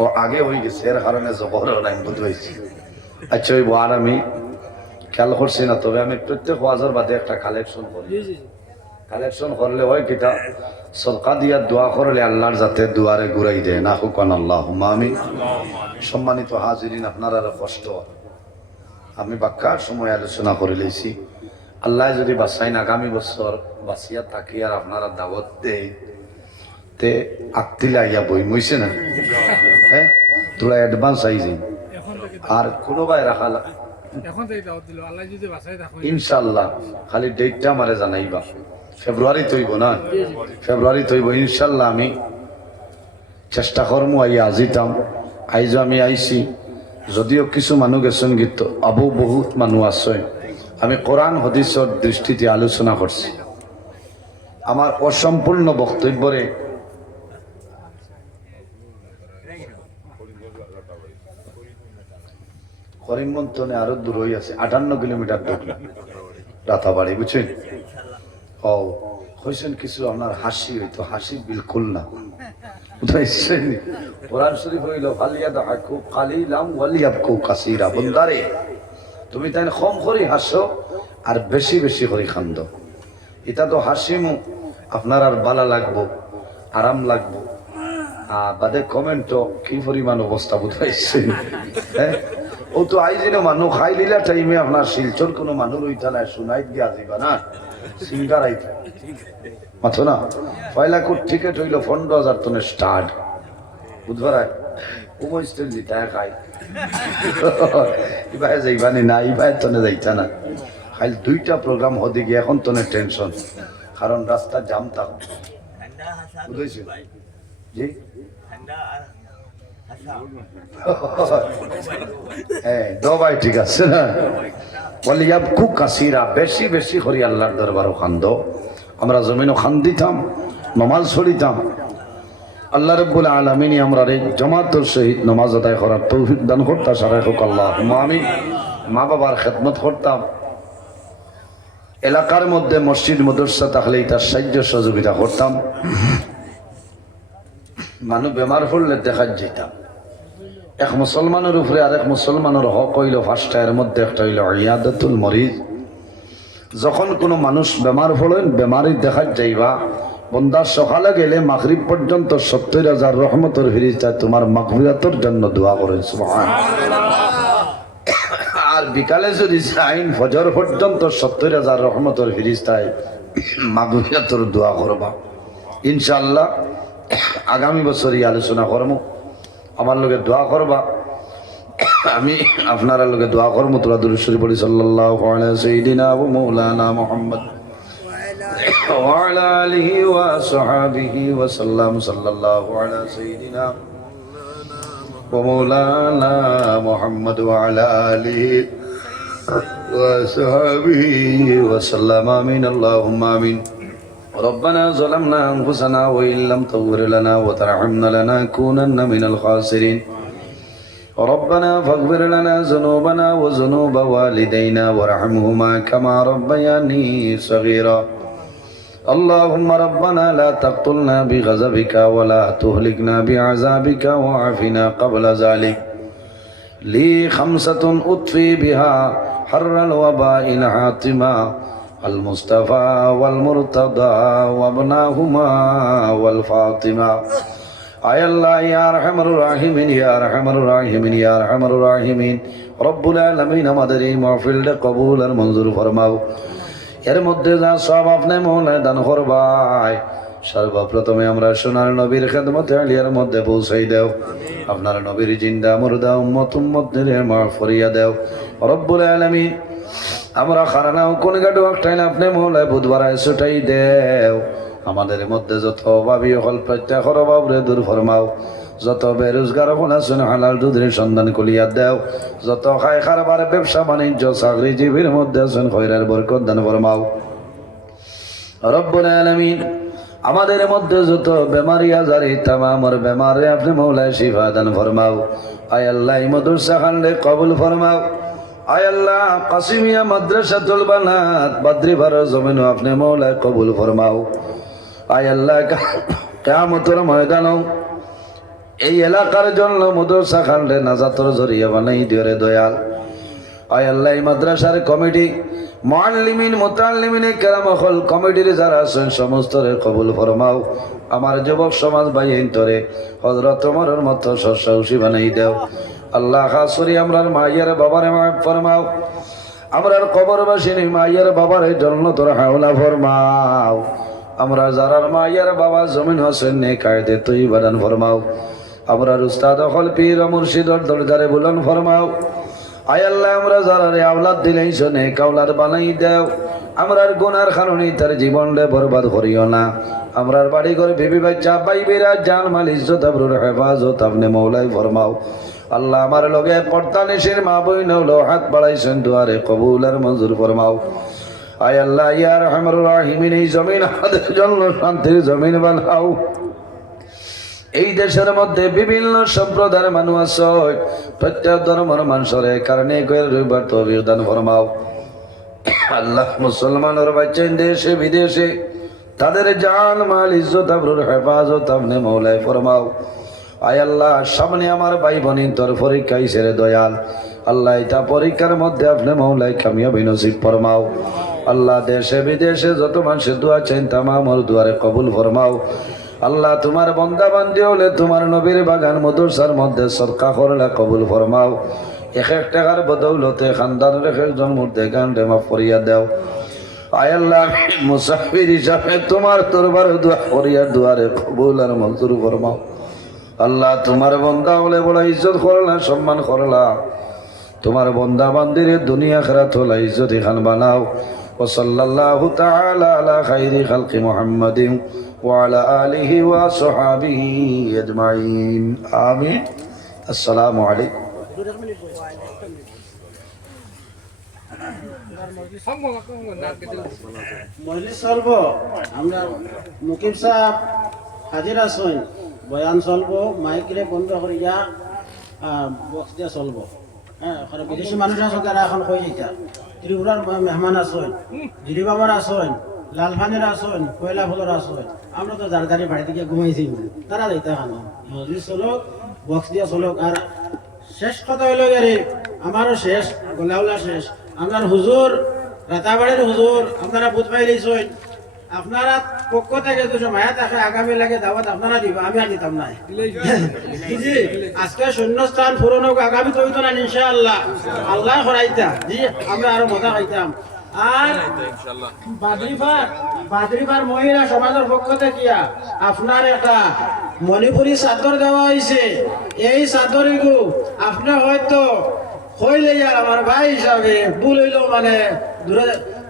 ও আগে হয়ে গেছে এর কারণে জবর নাই বুঝ হয়েছে আচ্ছা ওই আর আমি খেয়াল করছি না তবে আমি প্রত্যেক ওয়াজের বাদে একটা কালেকশন করি কালেকশন করলে হয় কিটা সদকা দিয়া দোয়া করলে আল্লাহর যাতে দুয়ারে ঘুরাই দেয় না হুকান আল্লাহ আমিন সম্মানিত হাজিরিন আপনারা কষ্ট আমি বাক্কার সময় আলোচনা করে লইছি আল্লাহ যদি বাঁচাইন আগামী বছর বাঁচিয়া থাকি আর আপনারা দাওয়াত দেয় তে আত্মিলে আইয়া বই মইছে না হ্যাঁ তোরা অ্যাডভান্স আইজি আর কোনো ভাই রাখালা ইনশাল্লাহ খালি ডেটটা আমারে জানাইবা ফেব্রুয়ারি তৈব না ফেব্রুয়ারি তৈব ইনশাল্লাহ আমি চেষ্টা করমু আইয়া আজিতাম আইজ আমি আইছি যদিও কিছু মানুষ গেছেন গীত আবু বহুত মানুষ আছে আমি কোরআন হাদিসের দৃষ্টিতে আলোচনা করছি আমার অসম্পূর্ণ বক্তব্যরে করিমগঞ্জ আরো দূর হয়ে আছে 58 কিলোমিটার দূর রাতাবাড়ি বুঝছেন ও হয়েছেন কিছু আপনার হাসি হইতো হাসি বিলকুল না বুঝাইছেন কোরআন শরীফ হইল ফালিয়া দাহাকু কালিলাম ওয়ালিয়াবকু কাসীরা বন্দারে তুমি তাই কম করে হাসো আর বেশি বেশি করে কান্দ এটা তো হাসিমু আপনার আর ভালো লাগবো আরাম লাগবো বাদে কমেন্টও কি পরিমাণ অবস্থা বুঝাইছেন হ্যাঁ ও তো আইজিনো মানুষ খাই লিলা টাইমে আপনার শিলচর কোনো মানুষ ওইটা নাই শুনাই গিয়া যাইবা না সিঙ্গার আইতা মাথো না পয়লা কোট টিকেট হইল 15,000 টনের স্টার্ট বুধবার উমস্টেল জিতা খাই ইবাই যাইবানি না ইবাই তনে যাইতা না খালি 2টা প্রোগ্রাম হতে গিয়ে এখন তনে টেনশন কারণ রাস্তা জাম থাক বুঝেছি জি দবাই ঠিক আছে না বলিয়াব খুব কাসিরা বেশি বেশি করি আল্লাহর দরবারও খান্দ আমরা জমিনও খান দিতাম নমাজ ছড়িতাম আল্লাহ রাব্বুল আলামিন আমরা এই জামাতের সহিত নামাজ আদায় করার তৌফিক দান করতা সারাই হোক আল্লাহুম্মা আমিন মা বাবার খেদমত করতাম এলাকার মধ্যে মসজিদ মাদ্রাসা থাকলে তার সাহায্য সহযোগিতা করতাম মানুষ বেমার পড়লে দেখা যেতাম এক মুসলমানের উপরে আরেক মুসলমানের হক হইল 5টা এর মধ্যে একটা হইল ইয়াদাতুল মরিজ যখন কোনো মানুষ বেমার পড়েন বেমারি দেখা যাইবা বন্দার সকালে গেলে মাগরিব পর্যন্ত 70,000 রহমতের ফেরেশতা তোমার মাগফিরাতের জন্য দোয়া করেন সুবহানাল্লাহ আর বিকালে যদি আইন ফজর পর্যন্ত 70,000 রহমতের ফেরেশতায় মাগফিরাতের দোয়া করবা ইনশাআল্লাহ আগামী বছরই আলোচনা করব আমার লগে দোয়া করবা আমি আপনারা লোকে দোয়া করবো তোরা দুরূদ শরীফ পড়ি সাল্লাল্লাহু আলা সাইয়্যিদিনা ওয়া মাওলানা মুহাম্মদ ওয়া আলা আলিহি ওয়া সাহবিহি ওয়া সাল্লাম সাল্লাল্লাহু আলা সাইয়্যিদিনা ওয়া মাওলানা মুহাম্মদ ওয়া আলা আলিহি ওয়া সাহবিহি ওয়া সাল্লাম আমিন আল্লাহুম্মা আমিন ربنا ظلمنا أنفسنا وإن لم تغفر لنا وترحمنا لنكونن من الخاسرين ربنا فاغفر لنا ذنوبنا وذنوب والدينا وارحمهما كما ربياني صغيرا اللهم ربنا لا تقتلنا بغضبك ولا تهلكنا بعذابك وعافنا قبل ذلك لي خمسة أطفي بها حر الوباء الحاتمة المصطفى والمرتضى وابناهما والفاطمة আয় আল্লাহ ইয়া আরহামার রাহিমিন ইয়া আরহামার রাহিমিন ইয়া আরহামার রাহিমিন রব্বুল আলামিন আমাদের এই মাহফিলটা কবুল আর মঞ্জুর ফরমাও এর মধ্যে যা সব আপনি মওলা দান করবাই সর্বপ্রথমে আমরা সোনার নবীর খেদমতে আলিয়ার মধ্যে পৌঁছাই দাও আপনার নবীর জিন্দা মুর্দা উম্মতের মাফ করিয়া দাও রব্বুল আলামিন আমরা খারানাও কোন গাড়ি একটাইলে আপনি মওলা বুধবার ছুটাই দেও আমাদের মধ্যে যত অভাবী হল প্রত্যাখর অভাবরে দূর ফরমাও যত বেরোজগার হল আছেন হালাল দুধের সন্ধান কলিয়া দেও যত খায় খারবার ব্যবসা বাণিজ্য চাকরিজীবীর মধ্যে আছেন খয়রার বরকত দান ফরমাও রব্বুল আলামিন আমাদের মধ্যে যত বেমারি আজারি তামামর বেমারে আপনি মওলায় শিফা দান ফরমাও আয় আল্লাহ মাদ্রাসা খানলে কবুল ফরমাও আয় আল্লাহ কাসিমিয়া মাদ্রাসাতুল বানাত বাদ্রিভার জমিনও আপনি মওলায় কবুল ফরমাও আয় আল্লাহ কিয়ামতের ময়দানও এই এলাকার জন্য মাদ্রাসা খানলে নাজাতের জরিয়া বানাই দিও রে দয়াল আয় আল্লাহ এই মাদ্রাসার কমিটি মুআল্লিমিন মুতাআল্লিমিন কেরাম হল কমিটির যারা আছেন সমস্তরে কবুল ফরমাও আমার যুবক সমাজ ভাইয়েন তরে হযরত ওমরের মতো সসাউসি বানাই দাও আল্লাহ খাস করি আমরার মায়ের বাবারে মাফ ফরমাও আমরার কবরবাসিনী মায়ের বাবারে জান্নাতুল হাওলা ফরমাও আমরা যারার মায়ের বাবা জমিন হোসেন নে কায়দে তুই বাদান ফরমাও আমরার উস্তাদ হল পীর মুর্শিদর দরজারে বুলন ফরমাও আয় আল্লাহ আমরা যারারে আওলাদ দিলেই শোনে কাওলার বানাই দাও আমরার গুনার কারণে তার জীবনরে বরবাদ করিও না আমরার বাড়ি ঘর বিবি বাচ্চা বাইবেরা জান মাল ইজ্জত আবরুর হেফাজত আপনি মওলাই ফরমাও আল্লাহ আমার লগে পর্দা নিশির মা বইন হলো হাত বাড়াইছেন দুয়ারে কবুল আর মঞ্জুর ফরমাও আয় আল্লাহ ইয়া আরহামার রাহিমিন এই জমিন আমাদের জন্য শান্তির জমিন বানাও এই দেশের মধ্যে বিভিন্ন সম্প্রদায়ের মানুষ আছে প্রত্যেক ধর্মের মানুষের কারণে রবিবার তৌফিক দান ফরমাও আল্লাহ মুসলমানের বাচ্চা দেশে বিদেশে তাদের জান মাল ইজ্জত আবরুর হেফাজত আপনি মওলাই ফরমাও আয় আল্লাহ সামনে আমার ভাই বোনের তোর পরীক্ষা ছেড়ে দয়াল আল্লাহ এটা পরীক্ষার মধ্যে আপনি মওলাই কামিয়াবি নসিব ফরমাও আল্লাহ দেশে বিদেশে যত মানুষের দোয়া চান তামামর দুয়ারে কবুল ফরমাও আল্লাহ তোমার বন্দা বান্দি হলে তোমার নবীর বাগান মাদ্রাসার মধ্যে সদকা করলে কবুল ফরমাও এক এক টাকার বদৌলতে খানদানের এক একজন মধ্যে গান রে মাফ করিয়া দাও আয় আল্লাহ মুসাফির হিসাবে তোমার দরবারে দোয়া করিয়া দুয়ারে কবুল আর মঞ্জুর ফরমাও আল্লাহ তোমার বন্দা হলে বড় ইজ্জত করলা সম্মান করলা তোমার বন্দা বান্দির দুনিয়া আখিরাত হলা ইজ্জত খান বানাও ও সাল্লাল্লাহু তাআলা আলা খাইরি খালকি মুহাম্মাদিন ওয়া আলা আলিহি ওয়া সাহবিহি আজমাইন আমিন আসসালামু আলাইকুম মজলিস চলব আমরা মুকিব সাহেব হাজির আছেন বয়ান চলব মাইকরে বন্ধ করিয়া বক্স দিয়া চলব হ্যাঁ বিদেশি মানুষ আছে তারা এখন কই যেটা ত্রিপুরার মেহমান আছেন জিরিবাবার আছেন লালফানের আছেন কয়লা ফুলের আছেন আমরা তো যার যারি বাড়ি থেকে ঘুমাইছি তারা যাইতে খানো মজলিস চলক বক্স দিয়া চলক আর শেষ কথা হইল গেলে আমারও শেষ গলাউলা শেষ আপনার হুজুর রাতাবাড়ির হুজুর আপনারা বুধ পাইলেছেন আপনারা পক্ষ থেকে দুশো মায়া থাকে আগামী লাগে দাওয়াত আপনারা দিবা আমি আর দিতাম না জি আজকে শূন্যস্থান পূরণ হোক আগামী তো হইতো না ইনশাআল্লাহ আল্লাহ করাইতা জি আমরা আরো মজা খাইতাম আর বাদরিফার মহিলা সমাজের পক্ষ থেকে আপনার একটা মণিপুরি চাদর দেওয়া হয়েছে। এই চাদরগুলো আপনি হয়তো হইলে আর আমার ভাই হিসাবে ভুল হইলেও মানে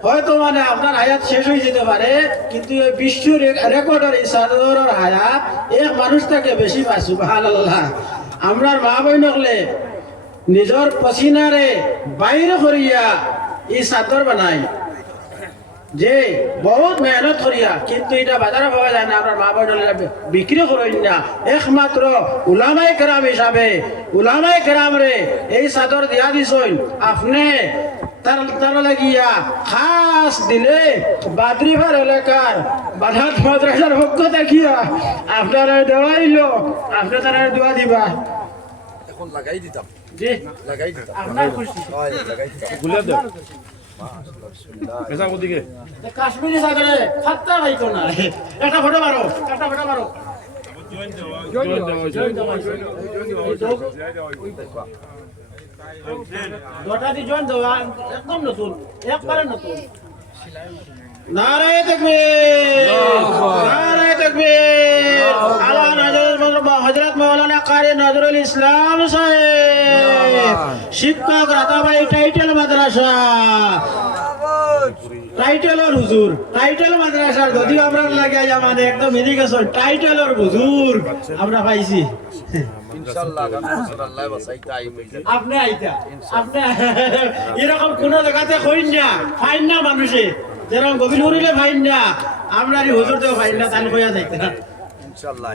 হয়তো মানে আপনার হায়াত শেষ হয়ে যেতে পারে, কিন্তু এই বিশ্ব রেকর্ডের এই চাদরের হায়াত এক মানুষটাকে বেশি পাইছো। সুবহানাল্লাহ। আমরার মা বইন হলে নিজের পসিনারে বাইরে করিয়া এই চাদর বানাই, যে বহুত মেহনত করিয়া, কিন্তু এটা বাজারে পাওয়া যায় না। আপনার মা বোনেরা বিক্রি করেন না, একমাত্র উলামায়ে কেরাম হিসাবে উলামায়ে কেরাম রে এই চাদর দিয়া দিছেন। আপনি তার লাগিয়া খাস দিলে বাদরিফার এলাকার বাধাত মাদ্রাসার পক্ষ দেখিয়া আপনারা দেওয়াইল, আপনি তারা দোয়া দিবা। এখন লাগাই দিতাম, জি লাগাই দিতাম, আপনার খুশি। লাগাই দিতাম। কাশ্মীরি চাদরে ফাত্তা পাইতো না। একটা ফটো মারো, একটা ফটো মারো। দটা দি জয়েন দেওয়া একদম নতুন, একবারে নতুন। নারায়ে তাকবীর, নারায়ে তাকবীর। আলা হযরত মাওলানা কারি নজরুল ইসলাম সাহেব, শিক্ষক রাতাবাড়ি টাইটেল মাদ্রাসা, টাইটেলর হুজুর, টাইটেল মাদ্রাসার যদি আমরা লাগে মানে একদম এদিকে গেছ, টাইটেলর হুজুর আমরা পাইছি। ইনশাআল্লাহ আল্লাহ বাসাইতা আইবে। আপনি আইতা, আপনি এরকম কোন জায়গাতে কইন না, ফাইন না মানুষে যেরকম গভীর করিলে ফাইন না, আমরা হুজুর তো ফাইন না, তাই কইয়া যাইতে না। ইনশাআল্লাহ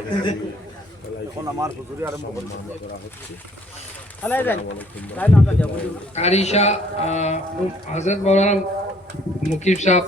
এখন আমার হুজুরি আর মোহন করা হচ্ছে। কারি শাহ হযরত মাওলানা মুকিব সাহেব